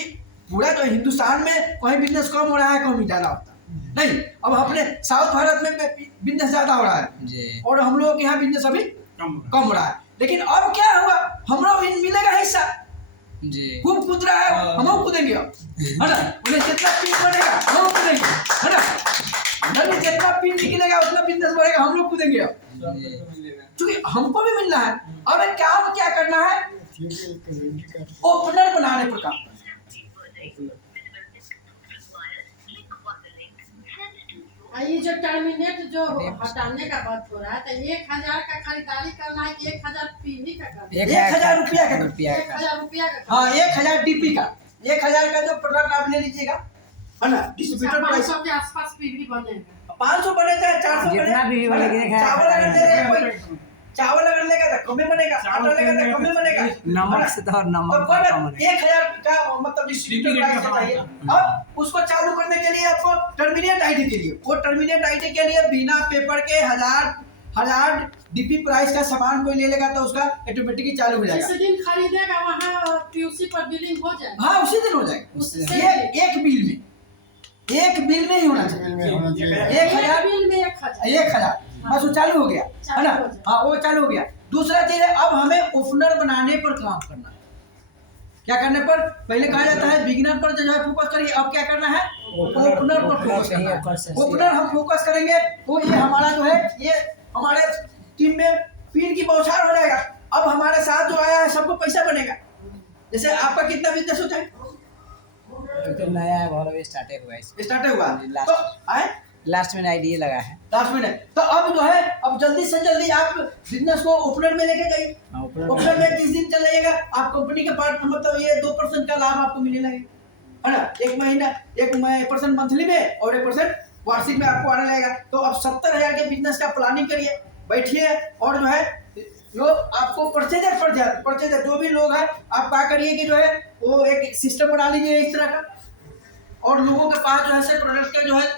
पूरा जो हिंदुस्तान में कहीं बिजनेस कम हो रहा है कहीं ज्यादा होता है नहीं। अब अपने साउथ भारत में बिजनेस ज्यादा हो रहा है और हम लोगों के यहाँ बिजनेस अभी कम हो रहा है लेकिन अब क्या होगा हम लोग मिलेगा हिस्सा खूब कूद रहा है हम लोग कूदेंगे अब है ना उन्हें जितना पिन बनेगा हम लोग कूदेंगे है ना अंदर में जितना पिन निकलेगा उतना बिजनेस बढ़ेगा हम लोग कूदेंगे अब क्योंकि हमको भी मिलना है। अब काम क्या करना है ओपनर बनाने पर काम ये जो टर्मिनेट जो हटाने का बात हो रहा है तो 1,000 का खरीदारी करना है कि 1,000 पीवी का करना है 1,000 रुपया का 1,000 रुपया का हाँ 1,000 डीपी का 1,000 का जो प्रोडक्ट आप ले लीजिएगा है ना डिस्ट्रीब्यूटर प्राइस 500 के आसपास पीवी बनेगा 500 बने चाहे 400 बने, जितना भी बोले कि चावल अगर ले रहे कोई, चावल अगर लेगा तो कम में बनेगा, आटा लेगा तो कम में बनेगा। नमक से तो और नमक तो का कम कौन है। 1000 का मतलब डिस्ट्रीब्यूटर प्राइस चाहिए। अब उसको चालू करने के लिए आपको टर्मिनेट आईडी के लिए, वो टर्मिनेट आईडी के लिए बिना पेपर के 1000 डीपी प्राइस का सामान कोई ले लेगा तो उसका ऑटोमेटिकली चालू हो जाएगा। जिस दिन खरीदेगा वहाँ पीयूसी पर बिलिंग हो जाएगा। हाँ उसी दिन हो जाएगा। उससे ये एक बिल में ही होना चाहिए। होना चाहिए। 1000 बिल में 1000। 1000 बस वो चालू हो गया, है ना? हाँ वो चालू हो गया। दूसरा चीज है, अब हमें ओपनर बनाने पर काम करना है। क्या करने पर? पहले कहा जाता है बिगिनर पर जो है फोकस करिए, अब क्या करना है? ओपनर पर फोकस करना है। ओपनर हम फोकस करेंगे तो ये हमारा जो है, ये हमारे टीम में पीन की बौछार हो जाएगा। अब हमारे साथ जो आया है सबको पैसा बनेगा। जैसे आपका कितना बिजनेस होता है? तो नया है, बहुत अभी स्टार्ट हुआ है। स्टार्ट हुआ लास्ट। तो आए लास्ट में आईडी लगा है। लास्ट में तो अब जो है, अब जल्दी से जल्दी आप बिजनेस को ओपनर में लेके जाइए। ओपनर में 30 दिन चलाइएगा, आप कंपनी के पार्ट मतलब ये 2% का लाभ आपको मिलने लगेगा, है ना? 1 महीना 1% मंथली में और 1% वार्षिक में आपको आने लगेगा। तो अब 70,000 के बिजनेस का प्लानिंग करिए, बैठिए और जो है जो आपको परचेजर जो भी लोग हैं, आप क्या करिए कि जो है वो एक सिस्टम बना लीजिए इस तरह का, और लोगों के पास जो है से प्रोडक्ट के जो है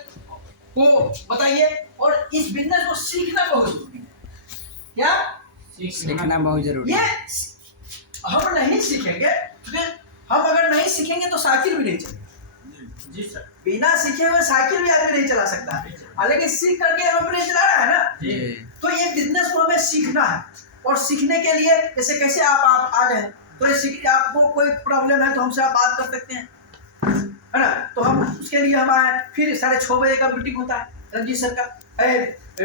वो बताइए। और इस बिजनेस को सीखना बहुत जरूरी है। क्या सीखना बहुत जरूरी ये है। हम नहीं सीखेंगे, फिर हम अगर नहीं सीखेंगे तो साइकिल भी नहीं चलेगी। जी सर। बिना सीखे हुए साइकिल भी आदमी नहीं चला सकता, हालांकि सीख करके हम अपने चला रहा है ना। तो ये बिजनेस को हमें सीखना है, और सीखने के लिए जैसे कैसे आप आ जाए तो ये सीख, आपको कोई प्रॉब्लम है तो हमसे आप बात कर सकते हैं, है ना? तो हम उसके लिए हम आए। फिर 6:30 बजे का मीटिंग होता है रंजीत सर का,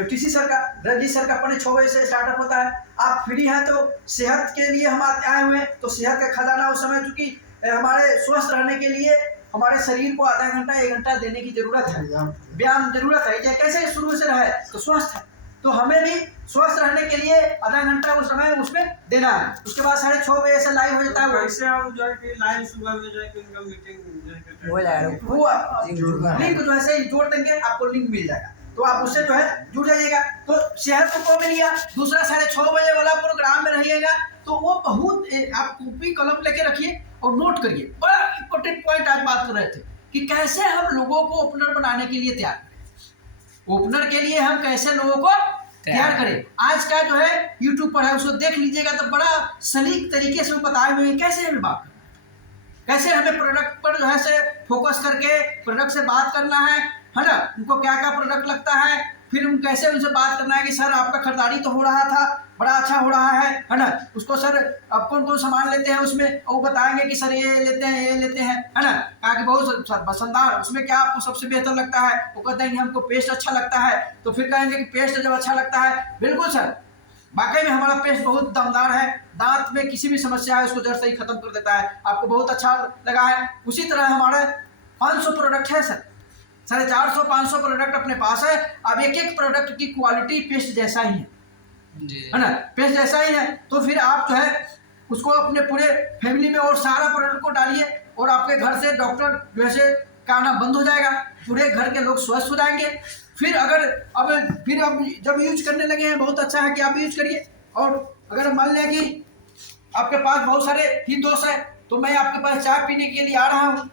टीसी सर का। रंजीत सर का 6:30 बजे से स्टार्टअप होता है। आप फ्री हैं तो सेहत के लिए हम आए हुए हैं, तो सेहत का खजाना उस समय, चूंकि हमारे स्वस्थ रहने के लिए हमारे शरीर को आधा घंटा 1 घंटा देने की जरूरत है, व्यायाम जरूरत है। कैसे शुरू से रहे तो स्वस्थ है, तो हमें भी स्वस्थ रहने के लिए आधा घंटा उस समय उसमें देना है। उसके बाद 6:30 बजे से लाइव हो जाता है। वैसे हम जो है कि लाइन सुबह में जो है कि उनका मीटिंग हो जाएगा। वो लिंक जो है से जोड़ देंगे, आपको लिंक मिल जाएगा, तो आप उससे जो है जुड़ जाइएगा। तो सेहत को मिल गया। दूसरा 6:30 बजे वाला प्रोग्राम में रहिएगा, तो वो बहुत आप कॉपी कलम लेके रखिए और नोट करिए। बड़ा इंपॉर्टेंट पॉइंट आज बात कर रहे थे कि कैसे हम लोगों को ओपनर बनाने के लिए तैयार करें। ओपनर के लिए हम कैसे लोगों को तैयार करें। आज का जो है यूट्यूब पर है, उसको देख लीजिएगा तो बड़ा सलीक तरीके से बताए हुए हैं कैसे हमें बात करना है, कैसे हमें प्रोडक्ट पर जो है से फोकस करके प्रोडक्ट से बात करना है ना? उनको क्या क्या प्रोडक्ट लगता है, फिर हम कैसे उनसे बात करना है कि सर आपका खरीदारी तो हो रहा था, बड़ा अच्छा हो रहा है ना? उसको सर आप कौन कौन सामान लेते हैं उसमें, वो बताएंगे कि सर ये लेते हैं, ये लेते हैं, है ना? कहा कि बहुत पसंदार, उसमें क्या आपको सबसे बेहतर लगता है? वो कहते हैं कि हमको पेस्ट अच्छा लगता है। तो फिर कहेंगे कि पेस्ट जब अच्छा लगता है, बिल्कुल सर वाकई में हमारा पेस्ट बहुत दमदार है, दांत में किसी भी समस्या है उसको जड़ से ही खत्म कर देता है, आपको बहुत अच्छा लगा है। उसी तरह हमारे 500 प्रोडक्ट है सर, 450-500 प्रोडक्ट अपने पास है। अब एक प्रोडक्ट की क्वालिटी पेस्ट जैसा ही है ना? पेस्ट जैसा ही है। तो फिर आप जो है उसको अपने पूरे फैमिली में और सारा प्रोडक्ट को डालिए, और आपके घर से डॉक्टर जैसे का आना बंद हो जाएगा, पूरे घर के लोग स्वस्थ हो जाएंगे। फिर अब जब यूज करने लगे हैं, बहुत अच्छा है कि आप यूज करिए। और अगर मान लें कि आपके पास बहुत सारे ही दोस्त हैं, तो मैं आपके पास चाय पीने के लिए आ रहा हूँ,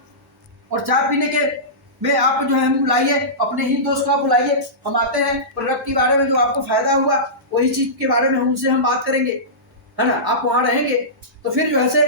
और चाय पीने के में आप जो है हम बुलाइए, अपने ही दोस्त को आप बुलाइए, हम आते हैं प्रोडक्ट के बारे में जो आपको फायदा हुआ वही चीज़ के बारे में उनसे हम बात करेंगे, है ना? आप वहाँ रहेंगे तो फिर जो है से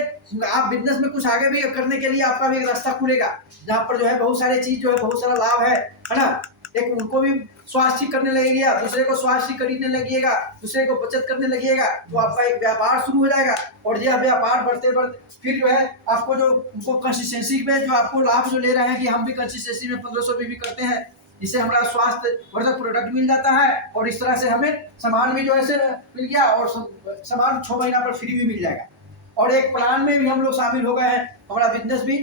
आप बिजनेस में कुछ आगे भी करने के लिए आपका भी एक रास्ता खुलेगा, जहाँ पर जो है बहुत सारी चीज़ जो है बहुत सारा लाभ है ना? एक उनको भी स्वास्थ्य ठीक करने लगेगा, दूसरे को स्वास्थ्य ठीक खरीदने लगिएगा, दूसरे को बचत करने लगिएगा, तो आपका एक व्यापार शुरू हो जाएगा। और यह व्यापार बढ़ते बढ़ते फिर जो है आपको जो उनको कंसिस्टेंसी में जो आपको लाभ जो ले रहे हैं कि हम भी कंसिस्टेंसी में 1500 भी करते हैं, जिससे हमारा स्वास्थ्य वर्धक प्रोडक्ट मिल जाता है, और इस तरह से हमें सामान भी जो है मिल गया, और सामान 6 महीना पर फ्री भी मिल जाएगा। और एक प्लान में भी हम लोग शामिल हो गए हैं, हमारा बिजनेस भी,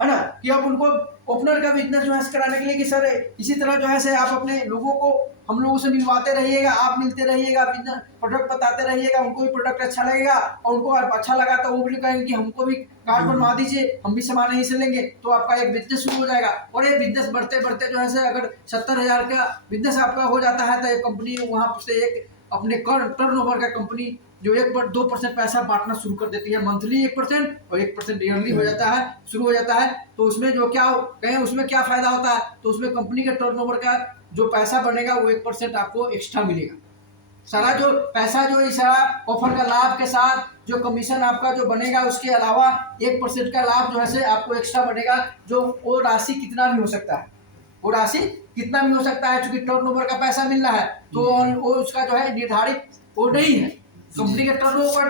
है ना? कि अब उनको ओपनर का बिजनेस जो है कराने के लिए कि सर इसी तरह जो है से आप अपने लोगों को हम लोगों से मिलवाते रहिएगा, आप मिलते रहिएगा, बिजनेस प्रोडक्ट बताते रहिएगा, उनको भी प्रोडक्ट अच्छा लगेगा और उनको अच्छा लगा तो वो भी कहेंगे कि हमको भी कार्ड बनवा दीजिए, हम भी सामान यहीं से लेंगे, तो आपका एक बिजनेस शुरू हो जाएगा। और ये बिजनेस बढ़ते बढ़ते जो है से अगर 70,000 का बिजनेस आपका हो जाता है तो एक कंपनी वहाँ से एक अपने टर्नओवर का कंपनी जो 2% पैसा बांटना शुरू कर देती है, मंथली 1% और 1% ईयरली हो जाता है, शुरू हो जाता है। तो उसमें जो क्या कहें उसमें क्या फायदा होता है, तो उसमें कंपनी के टर्नओवर का जो पैसा बनेगा वो 1% आपको एक्स्ट्रा मिलेगा। सारा जो पैसा जो इस सारा ऑफर का लाभ के साथ जो कमीशन आपका जो बनेगा उसके अलावा 1% का लाभ जो है से आपको एक्स्ट्रा बनेगा, जो वो राशि कितना भी हो सकता है, वो राशि कितना भी हो सकता है, क्योंकि टर्नओवर का पैसा मिल रहा है तो वो उसका जो है निर्धारित वो नहीं है। कंपनी के टर्नओवर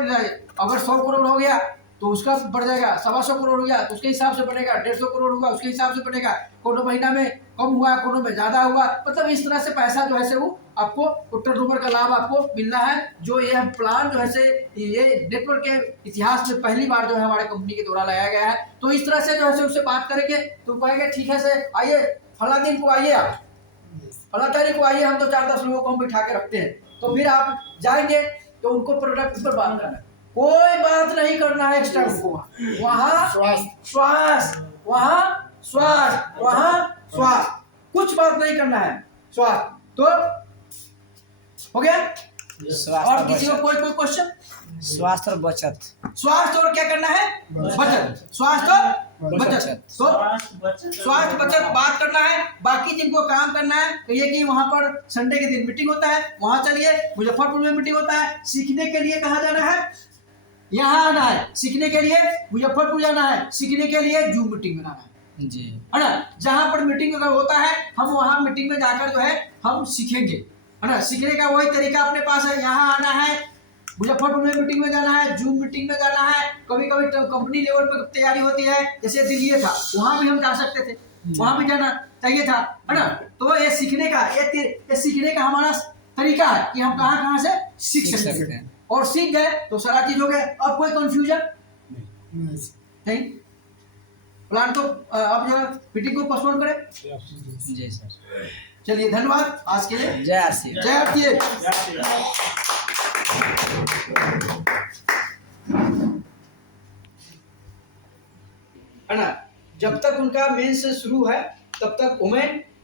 अगर 100 करोड़ हो गया तो उसका बढ़ जाएगा, 125 करोड़ हो गया तो उसके हिसाब से बनेगा, 150 करोड़ हुआ उसके हिसाब से बनेगा, कोनो महीना में कम हुआ कोनो में ज़्यादा हुआ, मतलब इस तरह से पैसा जो है से वो आपको टर्नओवर का लाभ आपको मिलना है। जो ये प्लान जो है से ये नेटवर्क के इतिहास में पहली बार जो है हमारे कंपनी के द्वारा लगाया गया है। तो इस तरह से जो है से उससे बात करेंगे तो कहेंगे ठीक है से आइए फला दिन को आइए, आप फला तारीख को आइए, हम तो 4-10 लोगों को हम बिठा के रखते हैं। तो फिर आप जाएंगे तो उनको प्रोडक्ट पर बात करना है, कोई बात नहीं करना है एक्स्ट्रा, उनको वहाँ श्वास वहाँ श्वास वहाँ श्वास, कुछ बात नहीं करना है, श्वास। तो हो गया। और किसी को कोई क्वेश्चन? स्वास्थ्य और बचत। स्वास्थ्य और क्या करना है? बचत। स्वास्थ्य और बचत। तो स्वास्थ्य बचत बात करना है। बाकी जिनको काम करना है तो ये कि वहाँ पर संडे के दिन मीटिंग होता है, वहाँ चलिए। मुजफ्फरपुर में मीटिंग होता है। सीखने के लिए कहाँ जाना है? यहाँ आना है। सीखने के लिए मुजफ्फरपुर जाना है। सीखने के लिए जूम मीटिंग में आना है जी, है ना। जहाँ पर मीटिंग अगर होता है हम वहाँ मीटिंग में जाकर जो है हम सीखेंगे, है ना। सीखने का वही तरीका अपने पास है। यहाँ आना है, मुजफ्फरपुर में मीटिंग में जाना है, जूम मीटिंग में जाना है। कभी कभी कंपनी लेवल पर तैयारी होती है, जैसे दिल्ली था वहाँ भी हम जा सकते थे, वहाँ भी जाना चाहिए था, है ना। तो ये सीखने का ये सीखने का हमारा तरीका है कि हम कहाँ कहाँ से सीख सकते हैं। और सीख गए तो सारा चीज हो गया। अब कोई कंफ्यूजन नहीं? प्लान को अब जो मीटिंग को पोस्टपोन करें। जी सर। चलिए धन्यवाद आज के लिए। जय आरसी। जय आरती। है ना। जब तक उनका मेंस शुरू है तब तक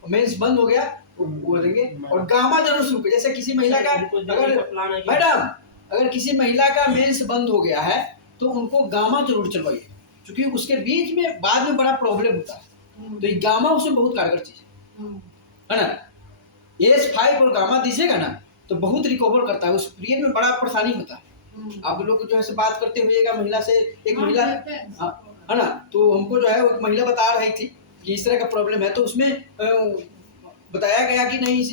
मेंस बंद हो गया वो देंगे। और गामा जरूर शुरू करें। जैसे किसी महिला का अगर मैडम अगर किसी महिला का मेंस बंद हो गया है तो उनको गामा जरूर चलवाइए, क्योंकि उसके बीच में बाद में बड़ा प्रॉब्लम होता है। तो ये गामा उसमें बहुत कारगर चीज है ना। AS5 और गामा दीजिएगा ना तो बहुत रिकवर करता है। उस पीरियड में बड़ा परेशानी होता है। आप लोग जो है से बात करते हुएगा महिला से, एक महिला है ना, तो हमको जो है एक महिला बता रही थी कि इस तरह का प्रॉब्लम है। तो उसमें बताया गया कि नहीं,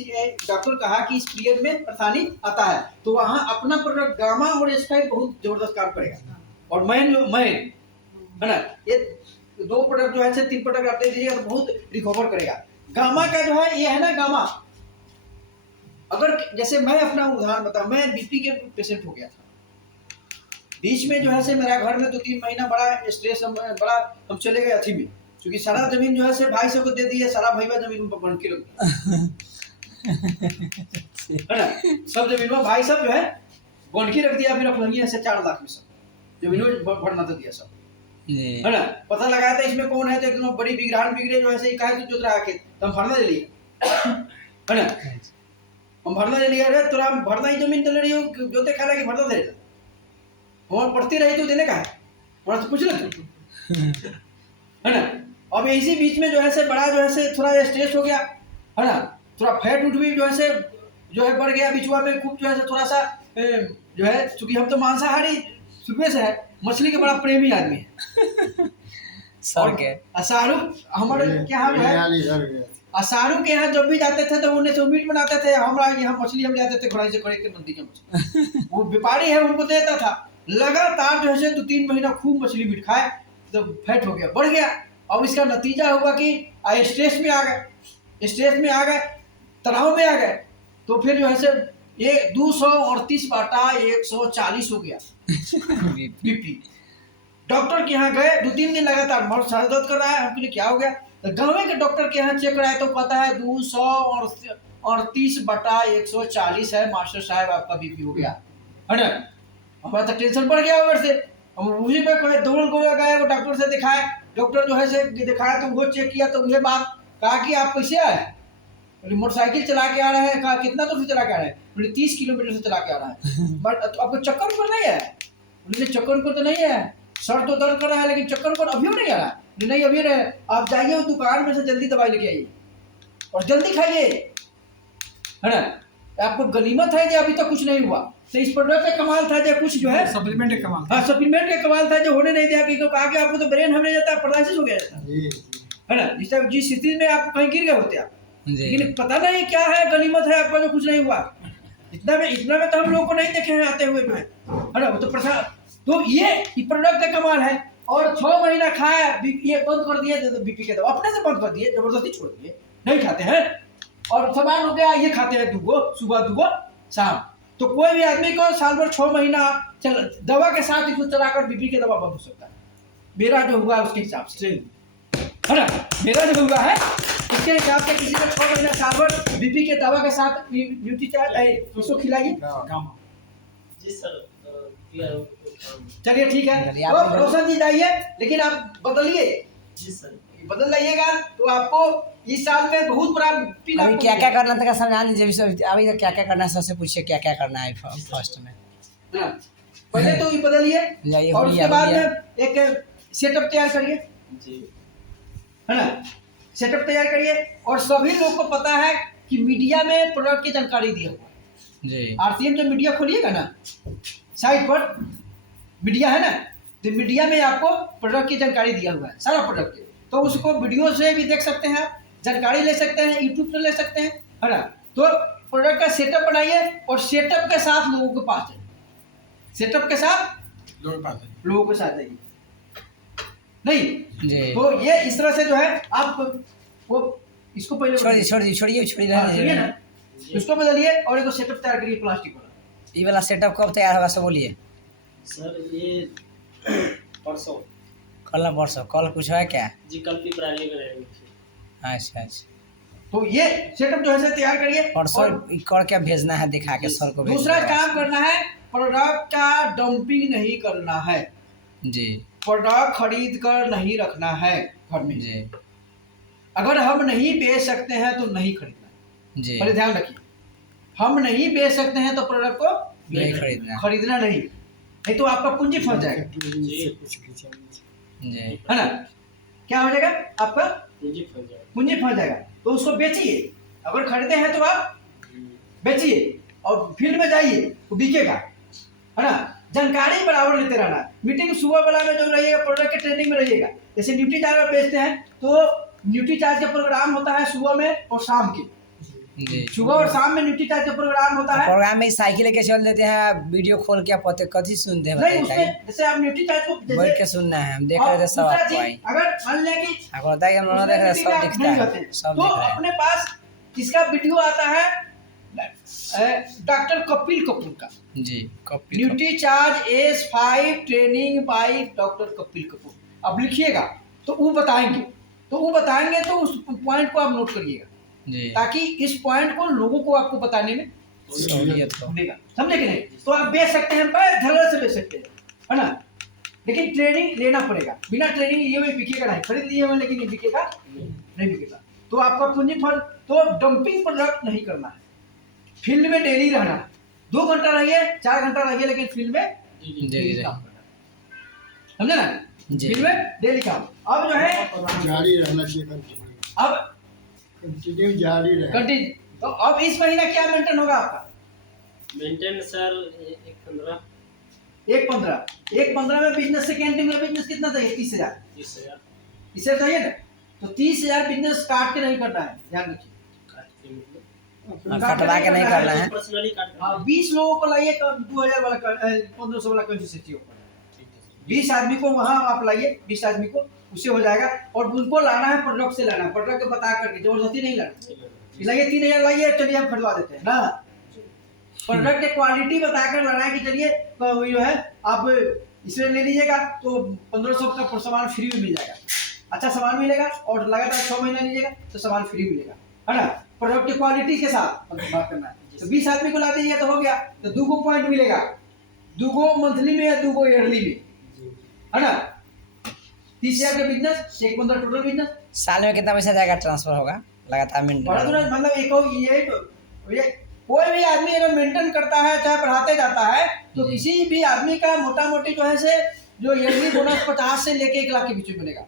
डॉक्टर कहा कि इस पीरियड में परेशानी आता है तो वहाँ अपना प्रोडक्ट गामा और AS5 बहुत जबरदस्त काम करेगा। और मैन है ना, ये 2 प्रोडक्ट जो है 3 प्रोडक्ट आप दे दीजिएगा तो बहुत रिकवर करेगा। गामा का जो है ये है ना, गामा अगर जैसे मैं अपना उदाहरण बताऊं, मैं BP के पेशेंट हो गया था। बीच में जो है से मेरा घर में 2-3 महीना बड़ा स्ट्रेस बड़ा हम चले गए अथी में, क्योंकि सारा जमीन जो है से भाई से को दे दिए, सारा भैया जमीन पर बन के लग है ना। सब जमीन में भाई सब जो है बन के रख दिया, फिर रख ऐसे 4 लाख में सब जमीन भरना तो दिया सब, है ना। पता लगाया था इसमें कौन है, तो एकदम बड़ी बिगड़ान बिगड़े जो है कहा जोत रहा खेत, तो हम भरना ले लिए, है ना। हम भरना ले लिया, अरे तोरा भरना ही जमीन तो ले रही हो, जोते खा लगी भरना दे वहाँ पढ़ती रही तो देने का है, वहाँ से पूछ ले है ना। अब इसी बीच में जो है से बड़ा जो है से थोड़ा स्ट्रेस हो गया, है ना। थोड़ा फैट उठ भी जो है से बढ़ गया बिचुआ में खूब, जो है से थोड़ा सा जो है, चूंकि हम तो मांसाहारी शुरू से है, मछली के बड़ा प्रेमी आदमी है। शाहरुख हमारे यहाँ जो है, शाहरुख के यहाँ जब भी जाते थे तो उन्हें तो मीट बनाते थे, हमारा यहाँ मछली हम जाते थे घोड़ाई से खड़े के नदी के मछली वो व्यापारी है उनको देता था। लगातार जो है 2-3 महीना खूब मछली मीट खाए तो फैट हो गया, बढ़ गया। अब इसका नतीजा हुआ कि स्ट्रेस में आ गए, तनाव में आ गए, तो फिर जो है से ये 238/140 हो गया BP। डॉक्टर के यहाँ गए, 2-3 दिन लगातार सर दर्द कर रहा है, हम क्या हो गया, तो गाँव के डॉक्टर के यहाँ चेक कराए तो पता है 238/140 है, मास्टर साहब आपका बीपी हो गया है ना। हमारा तो टेंशन बढ़ गया उधर से, हम उसी पे कोई दौड़ गए वो डॉक्टर से दिखाए, डॉक्टर जो है से दिखाया तो वो चेक किया तो मुझे बात कहा कि आप कैसे आए, मोटरसाइकिल चला के आ रहे हैं, कहा कितना दूर से चला के आ रहे हैं, बोले 30 किलोमीटर से चला के आ रहा है। बट तो आपको चक्कर ऊपर नहीं है, बोले चक्कर ऊपर तो नहीं है, सर तो दर्द कर रहा है लेकिन चक्कर ऊपर अभी नहीं आ रहा है, नहीं अभी रहे, आप जाइए उस दुकान में से जल्दी दवाई लेके आइए और जल्दी खाइए, है ना। आपको गनीमत है कि अभी तक कुछ नहीं हुआ, तो इस प्रोडक्ट का कमाल था जो कुछ जो है सप्लीमेंट एक कमाल। हाँ सप्लीमेंट का कमाल था जो होने नहीं दिया, क्योंकि कहा कि आपको तो ब्रेन हमने जाता है, पैरालिसिस हो गया जाता है ना, जिस स्थिति में आप कहीं गिर गए होते आप, लेकिन पता नहीं क्या है गनीमत है आपका जो कुछ नहीं हुआ। इतना में तो हम लोग को नहीं देखे हैं आते हुए में, है ना। तो प्रसाद तो ये प्रोडक्ट का कमाल है। और 6 महीना खाया, ये बंद कर दिए बीपी के दवा, अपने से बंद कर दिए, जबरदस्ती छोड़ दिए, नहीं खाते हैं। और सामान हो गया, ये खाते हैं 2 सुबह 2 शाम। तो कोई भी आदमी को साल भर 6 महीना दवा के साथ इसको चलाकर बीपी के दवा बंद हो सकता है। मेरा जो हुआ उसके हिसाब से, है ना, मेरा जो हुआ है इसके हिसाब से किसी को 6 महीना साल भर बीपी के दवा के साथ ड्यूटी उसको खिलाइए। जी सर, चलिए ठीक है, तो रोशन जी जाइए, लेकिन आप बदलिए, जी सर, बदल लाइएगा तो आपको इस साल में बहुत बड़ा पीला। अभी क्या क्या करना था समझा दीजिए, अभी क्या क्या करना है सबसे पूछिए, क्या क्या करना है फर्स्ट में। हाँ, पहले तो ये बदलिए और उसके बाद में एक सेटअप तैयार करिए, जी, है ना, सेटअप तैयार करिए। और सभी लोग को पता है कि मीडिया में प्रोडक्ट की जानकारी दिया हुआ है जी। आरसीएम जो मीडिया खोलिएगा ना, साइट पर मीडिया है ना, तो मीडिया में आपको प्रोडक्ट की जानकारी दिया हुआ है, सारा प्रोडक्ट की, तो उसको वीडियो से भी देख सकते हैं, जानकारी ले सकते हैं, यूट्यूब से ले सकते हैं, है ना। तो प्रोडक्ट का सेटअप बनाइए और सेटअप के साथ लोगों के पास जाइए, सेटअप के साथ लोगों के साथ जाइए, नहीं जी। तो ये इस तरह से जो है आप वो इसको पहले छोड़िए ना, इसको बदलिए और एक सेटअप तैयार करिए प्लास्टिक वाला। ये वाला सेटअप कब तैयार होगा सब बोलिए सर। ये परसों, कल कुछ है क्या जी? कल की प्राइली में रहेंगे। अच्छा, तो ये सेटअप जो है तैयार करिए, परसों कर क्या भेजना है दिखा के सर को। दूसरा काम करना है, प्रोडक्ट का डंपिंग नहीं करना है जी, प्रोडक्ट खरीद कर नहीं रखना है घर में जी। अगर हम नहीं बेच सकते हैं तो नहीं खरीदना जी, पहले ध्यान रखिए, हम नहीं बेच सकते हैं तो प्रोडक्ट को नहीं खरीदना नहीं तो आपका पूंजी फंस जाएगा जी, है ना। क्या हो जाएगा आपका पूंजी फंस जाएगा, तो उसको बेचिए। अगर खरीदे हैं तो आप बेचिए और फील्ड में जाइए, वो बिकेगा, है ना। जानकारी बराबर लेते रहना, मीटिंग सुबह वाला में जो रहिएगा, प्रोडक्ट के ट्रेनिंग में रहिएगा। जैसे न्यूट्री चार्ज में बेचते हैं तो न्यूट्री चार्ज का प्रोग्राम होता है सुबह में और शाम के जी, सुबह और शाम में न्यूट्री चार्ज का प्रोग्राम होता है। प्रोग्राम में साइकिल लेके चल देते हैं, वीडियो खोल के पते कथी सुनते हैं, नहीं उसमें जैसे आप न्यूट्री चार्ज को बैठ के सुनना है, हम देख रहे थे सब आपको आई, अगर मान लें कि आपको बताया कि हम लोग देख रहे हैं, सब दिखता है, सब तो दिख रहा है। अपने पास किसका वीडियो आता है, डॉक्टर कपिल कपूर का ji, nutri charge S5 training by doctor Kapil Kapoor. अब लिखिएगा तो वो बताएंगे, तो उस पॉइंट को आप नोट करिएगा जी, ताकि इस पॉइंट को लोगों को आपको बताने में सहूलियत होगा, समझे कि नहीं। तो आप बेच सकते हैं, धड़ल्ले से बेच सकते हैं, है ना, लेकिन ट्रेनिंग लेना पड़ेगा। बिना ट्रेनिंग लिए हुए बिकेगा नहीं, खरीद लिए हुए लेकिन ये बिकेगा नहीं बिकेगा। तो आपका पूंजी फंड, तो डंपिंग प्रोडक्ट नहीं करना है, फील्ड में डेली रहना है, 2 घंटा रहिए 4 घंटा रहिए, लेकिन फील्ड में डेली काम करना, समझे ना, फील्ड में डेली काम। अब जो है जारी रहना चाहिए, अब कंटिन्यू जारी रहे कंटिन्यू। तो अब इस महीना क्या मेंटेन होगा आपका? मेंटेन सर 1.15 में बिजनेस, सेकेंड में बिजनेस कितना चाहिए? 30,000 इससे चाहिए ना, तो 30,000 बिजनेस काट के नहीं करना है, ध्यान रखिए, कटवा के नहीं करना है। 20 लोगों को लाइए तो 2,000 वाला 1,500 वाला कंसिस्टेंसी होगा। 20 आदमी को वहाँ आप लाइए, 20 आदमी को, उससे हो जाएगा। और उनको लाना है प्रोडक्ट से, लाना है प्रोडक्ट को बता करके, जबरदस्ती नहीं लाना। लाइए 3,000 लाइए, चलिए हम खरीदवा देते हैं ना, प्रोडक्ट की क्वालिटी बताकर लाना है कि चलिए जो है आप इसमें ले लीजिएगा तो 1,500 का सामान फ्री में मिल जाएगा, अच्छा सामान मिलेगा और लगातार 6 महीना लीजिएगा तो सामान फ्री मिलेगा, है ना। प्रोडक्ट की क्वालिटी के साथ बात करना है। तो 20 आदमी को ला दीजिए तो हो गया, तो 2 पॉइंट मिलेगा, 2 मंथली में या 2 ईयरली में, है ना। 30,000 का बिजनेस, 1 15 टोटल बिजनेस। साल में कितना पैसा जाएगा ट्रांसफर होगा लगातार बड़ा मेंटेन? तुरंत मतलब ये कोई भी आदमी अगर मेंटेन करता है चाहे बढ़ाते जाता है तो किसी भी आदमी का मोटा मोटी जो है से जो ईयरली बोनस 50 से लेके 1 लाख के बीच में मिलेगा।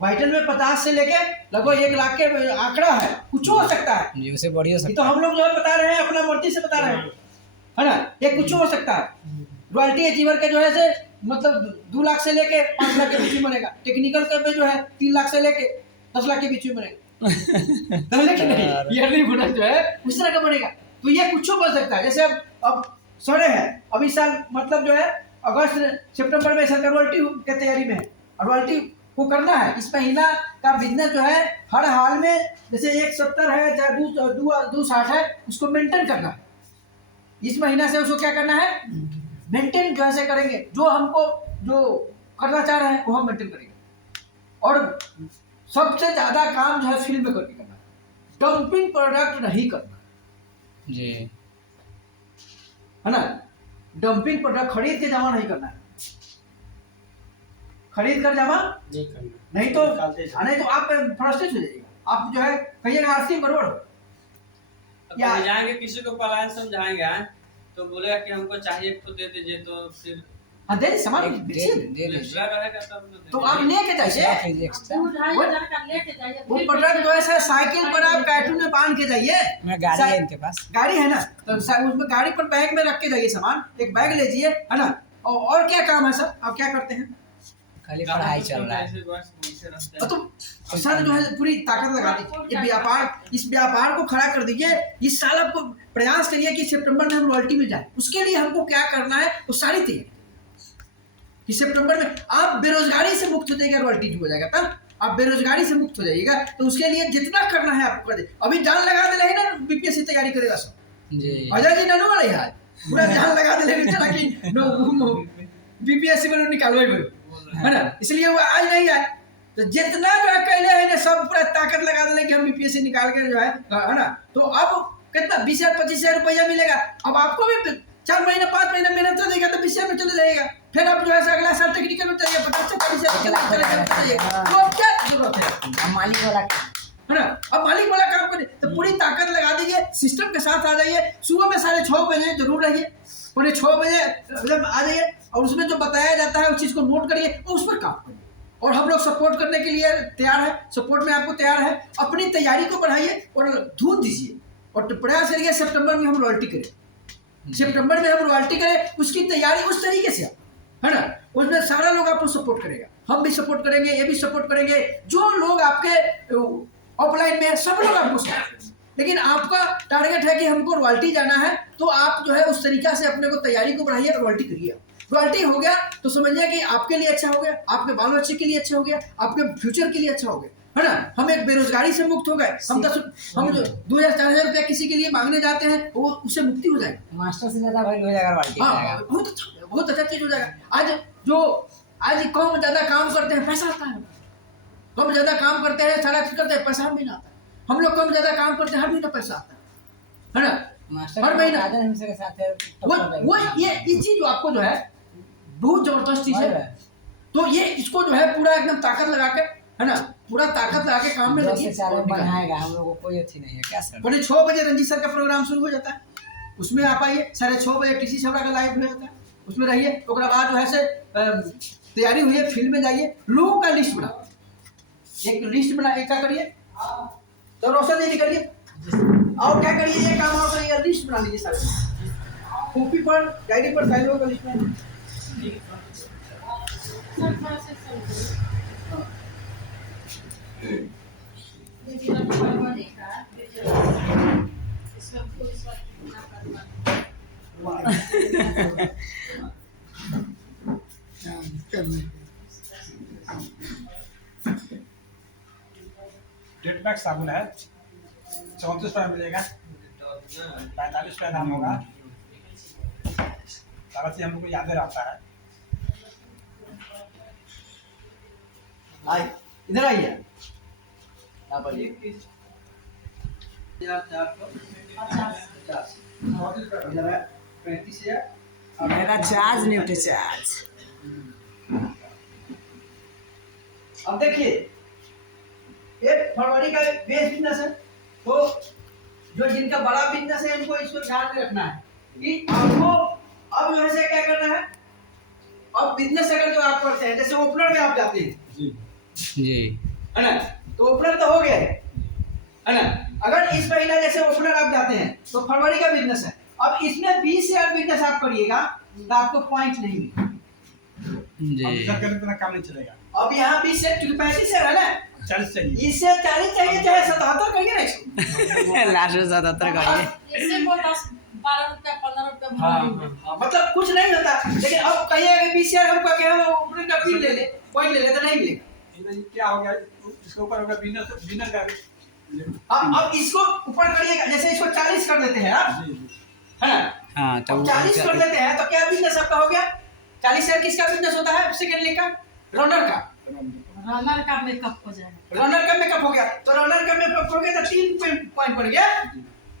वाइटल में 50 से लेके लगभग 1 लाख के आंकड़ा है, कुछ हो सकता है जी, उसे बढ़िया ये तो हम लोग जो है बता रहे हैं अपना मर्जी से बता रहे हैं, है ना। ये कुछ हो सकता है। रॉयल्टी अचीवर के जो है से मतलब 2 लाख से लेके 5 लाख के बीच में बनेगा। टेक्निकल के जो है 3 लाख से लेके 10 लाख के बीच में बनेगा। लेकिन नहीं, ईयरली बोनस जो है उस तरह का बनेगा। तो ये कुछ बन सकता है। जैसे अब सड़े हैं, अब इस साल मतलब जो है अगस्त सितंबर में सर रॉयल्टी की तैयारी में है और रॉयल्टी को करना है। इस महीना का बिजनेस जो है हर हाल में जैसे 170 है चाहे 260 है उसको मेंटेन करना है। इस महीना से उसको क्या करना है, मेंटेन जो है करेंगे। जो हमको जो करना चाह रहे हैं वो हम मेंटेन करेंगे। और सबसे ज्यादा काम जो है फील्ड में करके करना है, डंपिंग प्रोडक्ट नहीं करना जी, है ना। डंपिंग प्रोडक्ट खरीद के जमा नहीं करना है, खरीद कर जमा नहीं करना, नहीं तो निकालते आप फ्रस्ट्रेट हो जाइएगा। आप जो है कहिएगा आरसी गड़बड़ हो या जाएंगे किसी को पलायन समझाएंगे तो बोलेगा कि हमको चाहिए तो दे दीजिए, तो फिर हाँ दे सामान दे बेचिए। दीजिए। एक्स्ट्रा रहेगा तब तो आप लेके जाइए एक्स्ट्रा 2,500 का लेके जाइए। वो प्रोडक्ट जो है साइकिल पर आप कार्टून में बांध के जाइए। मैं गाड़ी है इनके पास। गाड़ी है ना तो उसमें गाड़ी पर बैग में रख के जाइए सामान, एक बैग लीजिए, है ना। और क्या काम है सर, आप क्या करते हैं? खाली पढ़ाई चल रहा है। तो सर जो है पूरी ताकत लगा दीजिए ये व्यापार, इस व्यापार को खड़ा कर दीजिए। इस साल आपको प्रयास करिए कि सितंबर में हम रॉयल्टी में जाए। उसके लिए हमको क्या करना है वो सारी तैयारी कि सितंबर में आप बेरोजगारी से मुक्त हो जाएगा, रॉयल्टी हो जाएगा। तब आप बेरोजगारी से मुक्त हो जाइएगा। तो उसके लिए जितना करना है आपको कर दे। अभी जान लगा दे रहे ना बीपीएससी तैयारी करेगा सब जी, अजय जी ननू वाले यार पूरा जान लगा दे रहे चला कि बीपीएससी में निकालो है ना। इसलिए वो आज नहीं आए। तो जितना जो है कहले है ना सब पूरा ताकत लगा दे कि हम बीपीएससी निकाल के जो है ना। तो अब कितना 20,000 25,000 रुपया मिलेगा। अब आपको भी 4 महीना 5 महीना मेहनत कर देगा तो 20,000 में चले जाएगा। फिर आप जो है अगला साल टेक्निकल में चाहिए 50 से 40,000 चाहिए। तो अब क्या जरूरत है, मालिक वाला है ना। अब मालिक वाला काम करिए तो पूरी ताकत लगा दीजिए, सिस्टम के साथ आ जाइए। सुबह में 6:30 बजे जरूर रहिए, 6 बजे आ जाइए और उसमें जो बताया जाता है उस चीज़ को नोट करिए और उस पर काम करिए। और हम लोग सपोर्ट करने के लिए तैयार है, सपोर्ट में आपको तैयार है। अपनी तैयारी को बढ़ाइए और धूम दीजिए और प्रयास करिए सितंबर में हम रॉयल्टी करें। सितंबर में हम रॉयल्टी करें, उसकी तैयारी उस तरीके से है ना। उसमें सारा लोग आपको सपोर्ट करेगा, हम भी सपोर्ट करेंगे, ये भी सपोर्ट करेंगे। जो लोग आपके ऑफलाइन में सब लोग आपको सपोर्ट करेंगे। लेकिन आपका टारगेट है कि हमको रॉयल्टी जाना है तो आप जो है उस तरीका से अपने को तैयारी को बढ़ाइए, रॉयल्टी करिए। रॉयल्टी हो गया तो समझिए कि आपके लिए अच्छा हो गया, आपके बाल बच्चे के लिए अच्छा हो गया, आपके फ्यूचर के लिए अच्छा हो गया, है ना। हम एक बेरोजगारी से मुक्त हो गए। हम 2,000-4,000 रुपया किसी के लिए मांगने जाते हैं वो उससे मुक्ति हो जाएगी। मास्टर से ज्यादा वैल्यू हो जाएगा रॉयल्टी हाँ जाएगा। बहुत अच्छा चीज हो जाएगा। आज कम ज्यादा काम करते हैं पैसा आता है, कम ज्यादा काम करते हैं सारा चीज करते हैं पैसा भी ना आता है। हम लोग कम ज्यादा काम करते हैं हर महीना पैसा आता है ना। मास्टर हर महीना हमसे के साथ है वो ये चीज जो आपको जो है बहुत जबरदस्त चीज है। तो ये इसको जो है पूरा एकदम ताकत लगा के, है ना, पूरा ताकत लगा के काम में लगी। बनाएगा हम लोगों को कोई अच्छी नहीं है क्या सर। 6 बजे रंजीत सर का प्रोग्राम शुरू हो जाता है, उसमें आप आइए। 6:30 बजे टीसी छबड़ा का लाइव हो जाता है, उसमें रहिए। उसके बाद जो है से तैयारी हुई है, फील्ड में जाइए, लोगों का लिस्ट बना, एक लिस्ट बना, एक क्या करिए तो रोशन जी निकलिए और क्या करिए, ये काम और करिए, लिस्ट बना लीजिए सारे कॉपी पर डायरी पर फाइलों का लिस्ट में। सर थोड़ा सा समझिए। लेकिन अब गड़बड़ी का इसका कोई स्वाद ना करवा। डेट पैक साबुन है 34 रुपये मिलेगा, 45 रुपये दाम होगा। सारा चीज हम लोग को याद रहता है। आइए इधर आइए, यहाँ पर ये 3450 इधर है 35,000। मेरा चार्ज नहीं उठे चार्ज। अब देखिए ये फरवरी का बेस बिजनेस है, तो जो जिनका बड़ा बिजनेस है इनको इसको ध्यान में रखना है कि आपको अब जो है से क्या करना है। अब बिजनेस अगर जो आप करते हैं, जैसे ओपनर में आप जाते हैं जी है ना, तो ओपनर तो हो गया है ना। अगर इस महीना जैसे ओपनर आप जाते हैं तो फरवरी का बिजनेस है, अब इसमें 20 शेयर बिजनेस आप करिएगा तो आपको पॉइंट नहीं मिलेगा जी। ऑब्जर्व करने पे ना काम नहीं चलेगा। अब यहाँ 20 शेयर क्योंकि 35 शेयर है ना, 40 चाहिए। इससे 40 चाहिए चाहे 77 करिए ना इसको। लास्ट में 77 करिए। इससे को 10 12 रुपया 15 रुपया हाँ, मतलब कुछ नहीं होता, लेकिन अब कहिए कि 20 शेयर हमको क्या है वो ऊपरी का फील ले ले, पॉइंट ले ले तो नहीं मिलेगा। ये क्या हो गया, इसके ऊपर हो गया विनर का। अब इसको ऊपर करिएगा, जैसे इसको 40 कर देते हैं आप, है ना। हाँ तो अब 40 कर देते हैं तो क्या बिजनेस आपका हो गया। 40 शेयर किसका बिजनेस होता है, सेकंड ले का, रनर का। रनर का मेकअप हो जाएगा। रनर का मेकअप हो गया, तो रनर का मेकअप हो गया तो 3 पॉइंट बढ़ गया।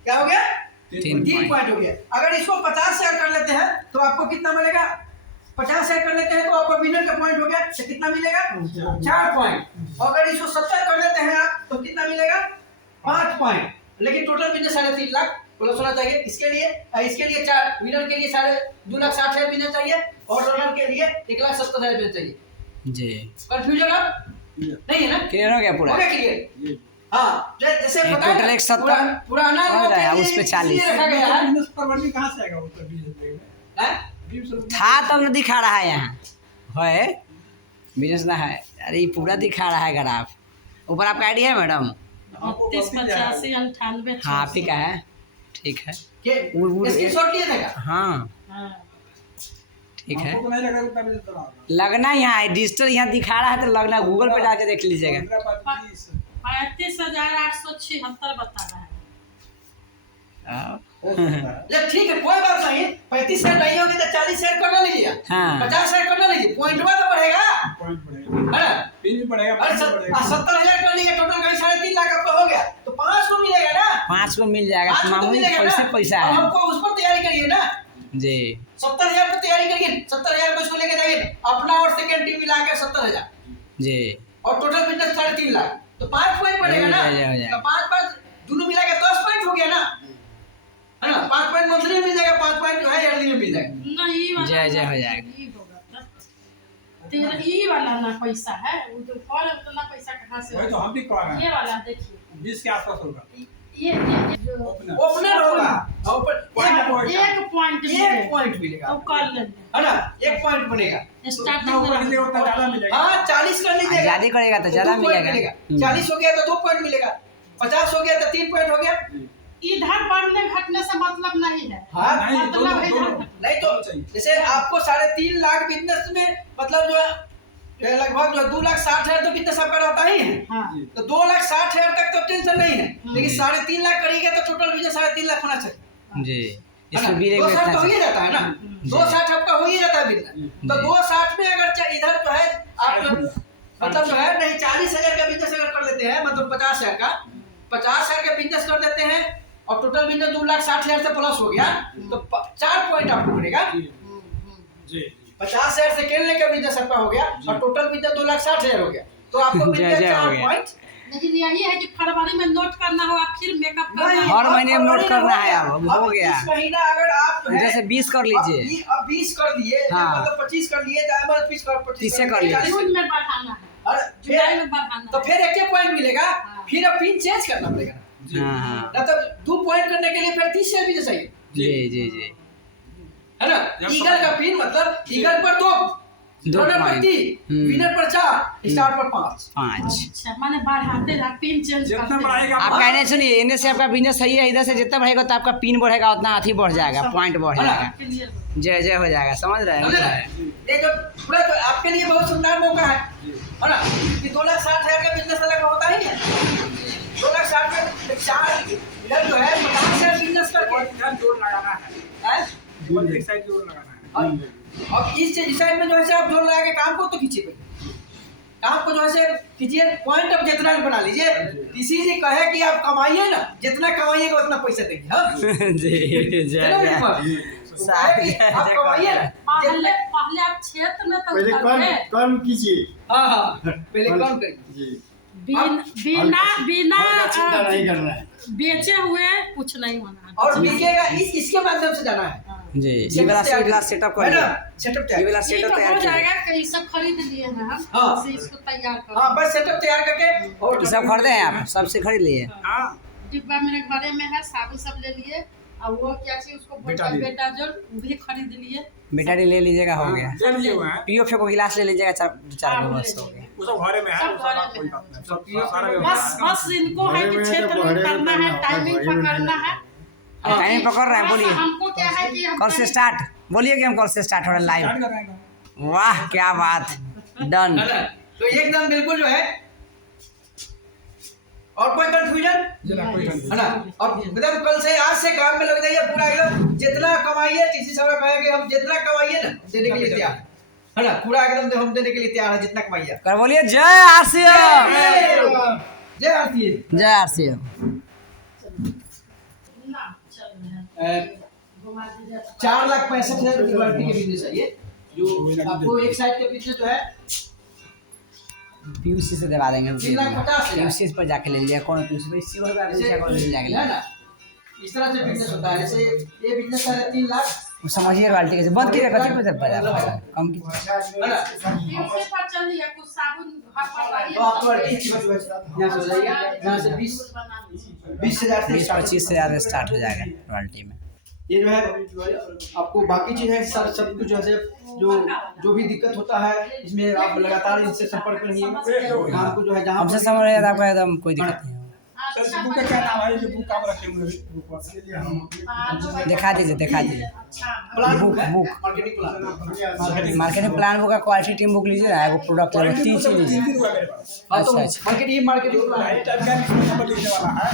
क्या हो गया, 3 पॉइंट हो गया। अगर इसको 50 शेयर कर लेते हैं तो आपको कितना मिलेगा, 50 शेयर कर लेते हैं तो आपको विनर का पॉइंट हो गया, तो कितना मिलेगा 4 पॉइंट। अगर इसको 70 कर लेते हैं आप तो कितना मिलेगा 5 पॉइंट। लेकिन टोटल बिजनेस 3.5 लाख प्लस होना चाहिए। इसके लिए 4 विनर के लिए 2,60,000 बिजनेस चाहिए और रनर के लिए 1,70,000 बिजनेस चाहिए जी। कंफ्यूजन अब नहीं है ना, क्लियर हो गया पूरा। हो गया क्लियर। हाँ जैसे एक पता है टोटल ना, 170 पुराना और लोग है, के उस पे लिए 40 इसलिए रखा गया है। बिजनेस फरवरी कहाँ से आएगा वो तो बिजनेस में? हैं? था तब न दिखा रहा है यहाँ है बिजनेस ना है। अरे ये पूरा दिखा रहा है ग्राफ। ऊपर आपका आईडी है मैडम? 32 85 98 हाँ आप ही का है, ठीक है। के स्क्रीनशॉट लिए थे क्या? हाँ हाँ ठीक है। हमको तो नहीं लगा उतना बिजनेस चला होगा। लगना यहाँ है, डिजिटल यहाँ दिखा रहा है तो लगना गूगल पे जाके देख लीजिएगा। 15-20 35,876 बता रहा है। हाँ। ये ठीक है कोई बात नहीं, 35 शेयर नहीं होगी तो 40 शेयर करना लीजिए, हाँ। 50 शेयर करना लीजिए, पॉइंट तो बढ़ेगा पॉइंट बढ़ेगा, है ना। पिन भी बढ़ेगा, अरे पॉइंट भी बढ़ेगा। 70,000 कर लीजिए, टोटल का 3.5 लाख आपका हो गया तो 5 को मिलेगा ना, 5 को मिल जाएगा। 5 को मामूली मिलेगा पैसे ना। पैसा अब है हमको उस पर तैयारी करिए ना, जी। 70,000 पर तैयारी करिए, 70,000 को इसको लेके जाइए, अपना और सेकंड टीम मिला के 70,000 जी। और टोटल बिजनेस 3.5 लाख तो 5 पॉइंट बढ़ेगा ना। हो जाएगा। तो 5 दोनों मिला के 10 पॉइंट हो गया ना, है ना। 5 पॉइंट मंथली में मिल जाएगा, 5 पॉइंट जो है ईयरली में मिल जाएगा। नहीं वाला जय जय हो जाएगा। ये होगा तो तेरा ये वाला ना पैसा है, वो तो और उतना पैसा कहाँ से वही तो हम भी कह रहे ये हैं, वाला देखिए 20 के आसपास होगा। ये जो ओपनर ओपनर होगा और एक पॉइंट एक पॉइंट मिलेगा, अब कर लेंगे है ना, 1 पॉइंट बनेगा। जितना स्टार्टिंग ऊपर में लीजिएगा उतना ज़्यादा मिलेगा। हाँ 40 कर लीजिएगा, ज़्यादा करेगा तो ज़्यादा 2 पॉइंट मिलेगा। 40 हो गया तो 2 पॉइंट मिलेगा, 50 हो गया तो 3 पॉइंट हो गया। इधर बढ़ने घटने से मतलब नहीं है। हाँ नहीं, मतलब दोनों है दोनों ना। नहीं तो चाहिए। जैसे आपको 3.5 लाख बिजनेस में मतलब जो है लगभग जो 2,60,000 तो बिजनेस आपका रहता ही है, हाँ तो 2,60,000 तक तो टेंशन नहीं है, लेकिन 3.5 लाख करिएगा तो टोटल बिजनेस 3.5 लाख होना चाहिए, जी। है इसमें ना। भी 2,60 तो हो ही जाता है ना, 2,60 आपका हो ही जाता है बिजनेस। तो 2,60 में अगर इधर जो है आप मतलब जो है नहीं 40,000 का बिजनेस अगर कर देते हैं, मतलब 50,000 का 50,000 का बिजनेस कर देते हैं और टोटल बिजनेस 2,60,000 से प्लस हो गया तो 4 पॉइंट आपको मिलेगा। जी 50,000 से खेलने का बिजनेस आपका हो गया और टोटल बिजनेस 2,60,000 हो गया, तो आपको मिल गया जय हो 4 गया। पॉइंट। लेकिन यही है कि फरवरी में नोट करना होगा, फिर मेकअप करना नहीं, होगा। हर महीने में नोट करना है, अब हो गया। इस महीना अगर आप जो है, जैसे 20 कर लीजिए। अब 20 कर लिए, हाँ। मतलब 25 कर लिए, चाहे मतलब 30 कर 30 से कर लिए। 40 जून में बढ़ाना है, और जुलाई फिर में बढ़ाना तो है। फिर 1 पॉइंट मिलेगा, हाँ। फिर अब पिन चेंज करना पड़ेगा हाँ हाँ ना, तो 2 पॉइंट करने के लिए फिर 30 शेयर भी चाहिए, जी जी जी। है ना। ईगल का पिन मतलब ईगल पर 2 दो रनर पर पॉइंट। 3 विनर पर 4 स्टार पर 5। 5। अच्छा माने बढ़ाते रहा, पिन चेंज जितना करते बढ़ाएगा आप कहने सुनिए, इन्हें से आपका बिजनेस सही है, इधर से जितना बढ़ेगा तो आपका पिन बढ़ेगा उतना अथी बढ़ जाएगा, पॉइंट बढ़ जाएगा, क्लियर जय जय हो जाएगा। समझ रहे समझ रहे हैं? हैं? ये जो पूरा तो आपके लिए बहुत सुंदर मौका है ना, कि 2,60,000 का बिजनेस अलग होता ही है। 2,60,000 में 4 इधर जो है 50,000 बिजनेस करके जोर लगाना है, हैं? एक साइड जोर लगाना है। और इस साइड में जो है आप जोड़ लगा के काम को तो खींचिए, काम को जो है से कीजिए, पॉइंट ऑफ जितना भी बना लीजिए। किसी जी कहे कि आप कमाइए ना, जितना कमाइएगा उतना पैसा देंगे। हाँ जी जय आप कमाइए ना, पहले पहले आप क्षेत्र में तो पहले उतरिए। कर्म कीजिए हाँ हाँ पहले कम करिए। जी, बिना बिना चिंता नहीं करना है। बेचे हुए कुछ नहीं होना। और बिकेगा इसके माध्यम से जाना है। जी ये वाला सेटअप कर लिया, सेटअप ये वाला ये सेटअप तो तैयार हो किया। जाएगा कि सब खरीद लिए हैं हम। हाँ। इसे इसको तैयार कर। हाँ बस सेटअप तैयार करके और ये सब खरीदे हैं आप, सबसे खरीद लिए? डिब्बा मेरे घरे में है, साबुन सब ले लिए। और वो क्या चीज उसको बोलता है बेटा जो, वो भी खरीद लिए। बेटारी ले लीजिएगा, हो गया। ले लिए हुए हैं, पीओ फेंको गिलास ले लीजिएगा, चार हाँ, गो ले बस हो लीजिए। गया। वो सब घरे में है, सब वो सब घरे कोई में बात है। नहीं, सब सारा बस व्यवस्था है। बस इनको है कि घरे में क्षेत्र तो में घरे में करना है, करना टाइमिंग है, घरे में पकड़ना है। टाइम पकड़ रहे हैं, थोड़ा सा बोलिए हमको क्या है कि हम कल से स्टार्ट, बोलिए कि हम कल से स्टार्ट हो रहा है स्टार्ट लाइव। कर रहे हैं। वाह क्या बात, डन। है ना? तो एकदम बिल्कुल जो है, और कोई कंफ्यूजन जिला कोई नहीं। है ना? अब एकदम कल से आज से काम में लग जाइए पूरा एकदम। जितना कमाइए, किसी समय कहेंगे हम जितना कमाइए ना देने के लिए तैयार है ना, पूरा एकदम हम देने के लिए तैयार है जितना कमाइए। कर बोलिए जय आरसीएम, जय आरती जय आरसीएम। ना चल रहे हैं। घुमा दीजिए। 4,65,000 की क्वालिटी के बिजनेस है ये, जो आपको एक साइड के बिजनेस जो है पीयूसी से दबा देंगे, 3,50,000 पीयूसी पर जाके ले लीजिए, कौन पीयूसी भाई सीवर का ऐसे पीछे कौन ले है जाएगा। ना, इस तरह से बिजनेस होता है। जैसे ये बिजनेस है 3 लाख वो समझिए क्वालिटी कैसे बंद कीजिए, कच्चे पैसे बजा कम की। है ना, यूसी पर चलिए, कुछ साबुन घर पर लाइए। तो आप क्वालिटी की बस यहाँ से हो जाइए, यहाँ से 20,000 से 20-25 से ज़्यादा स्टार्ट हो जाएगा क्वालिटी में। ये जो है आपको बाकी चीज है सब कुछ जो है जो भी दिक्कत होता है इसमें आप लगातार इनसे संपर्क में रहिए। आपको जो है जहाँ हमसे समझ रहे आपका एकदम कोई दिक्कत नहीं होगा। सर इस बुक का क्या नाम है, ये बुक आप रखे हुए हैं बुक पर? दिखा दीजिए plan book book book marketing plan. Marketing plan book का क्वालिटी टीम बुक लीजिए ना, एगो प्रोडक्ट लेवल 3 चीज लीजिए। तीन हुआ मेरे पास। हाँ तो अच्छा। मार्केटिंग प्लान ये टाइप का इसमें नंबर लिखने वाला है।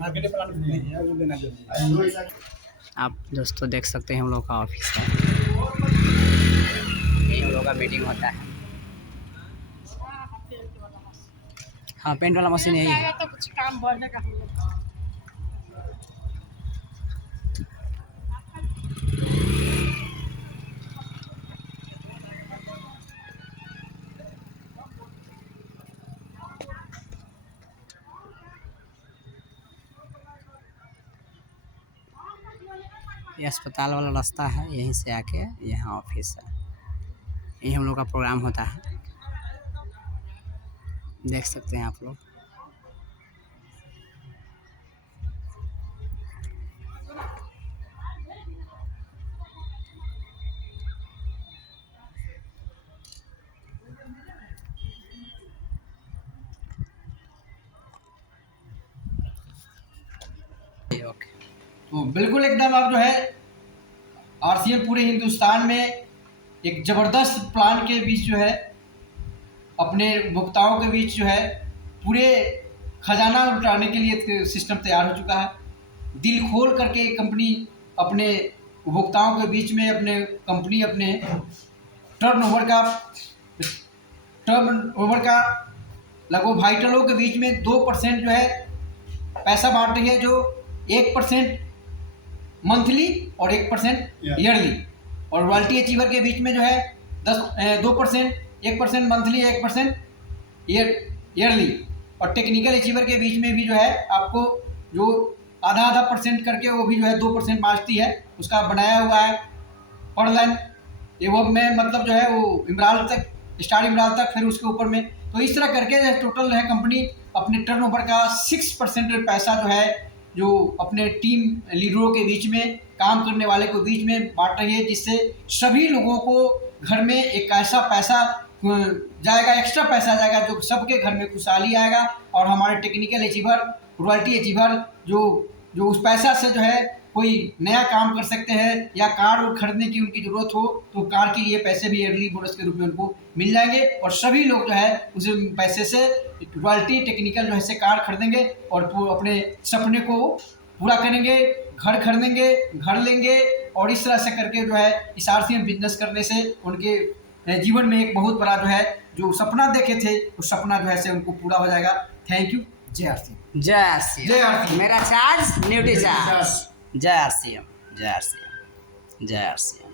मार्केटिंग प्लान नहीं है, वो लेना जरूरी है। आप दोस्तों देख सकते हैं हम लोग का ऑफिस है, यही हम लोग का मीटिंग होता है। हाँ पेंट वाला मशीन यही है। तो कुछ काम बढ़ेगा हम लोग का। ये अस्पताल वाला रास्ता है, यहीं से आके यहाँ ऑफिस है, यही हम लोग का प्रोग्राम होता है, देख सकते हैं आप लोग। ओके तो बिल्कुल एकदम आप जो है आरसीएम पूरे हिंदुस्तान में एक ज़बरदस्त प्लान के बीच जो है अपने उपभोक्ताओं के बीच जो है पूरे खजाना लुटाने के लिए एक सिस्टम तैयार हो चुका है। दिल खोल करके कंपनी अपने उपभोक्ताओं के बीच में अपने कंपनी अपने टर्नओवर का लगभग वाइटलों के बीच में 2% जो है पैसा बांट रही है, जो 1% मंथली और 1% ईयरली, और रॉयल्टी अचीवर के बीच में जो है 2%, 1% मंथली, 1% ईयरली, और टेक्निकल अचीवर के बीच में भी जो है आपको जो आधा % करके वो भी जो है 2% बाँचती है। उसका बनाया हुआ है पर लाइन एवं में मतलब जो है वो इमराल तक, स्टार इमराल तक, फिर उसके ऊपर में, तो इस तरह करके टोटल है कंपनी अपने टर्नओवर का 6% पैसा जो है जो अपने टीम लीडरों के बीच में, काम करने वाले के बीच में बांट रही है, जिससे सभी लोगों को घर में एक ऐसा पैसा जाएगा, एक्स्ट्रा पैसा जाएगा जो सबके घर में खुशहाली आएगा। और हमारे टेक्निकल अचीवर, रॉयल्टी अचीवर जो उस पैसा से जो है कोई नया काम कर सकते हैं या कार और खरीदने की उनकी ज़रूरत हो तो कार के लिए पैसे भी अर्ली बोनस के रूप में उनको मिल जाएंगे, और सभी लोग जो है उस पैसे से रॉयल्टी टेक्निकल जो है से कार खरीदेंगे और अपने सपने को पूरा करेंगे, घर खरीदेंगे, घर लेंगे, और इस तरह से करके जो है इस आरसीएम बिजनेस करने से उनके जीवन में एक बहुत बड़ा जो है जो सपना देखे थे उस सपना जो है से उनको पूरा हो जाएगा। Thank you. जय आरसीएम। जय आरसीएम। जय आरसीएम। मेरा चार्ज न्यूटी चार्ज। जय आरसीएम। जय आरसीएम। जय आरसीएम।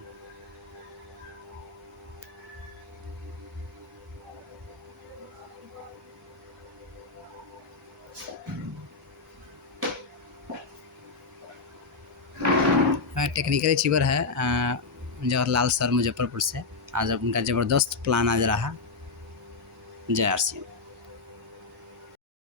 टेक्निकल अचीवर है जवाहरलाल सर मुजफ्फरपुर से। आज उनका ज़बरदस्त प्लान आज रहा। जय आरसीएम।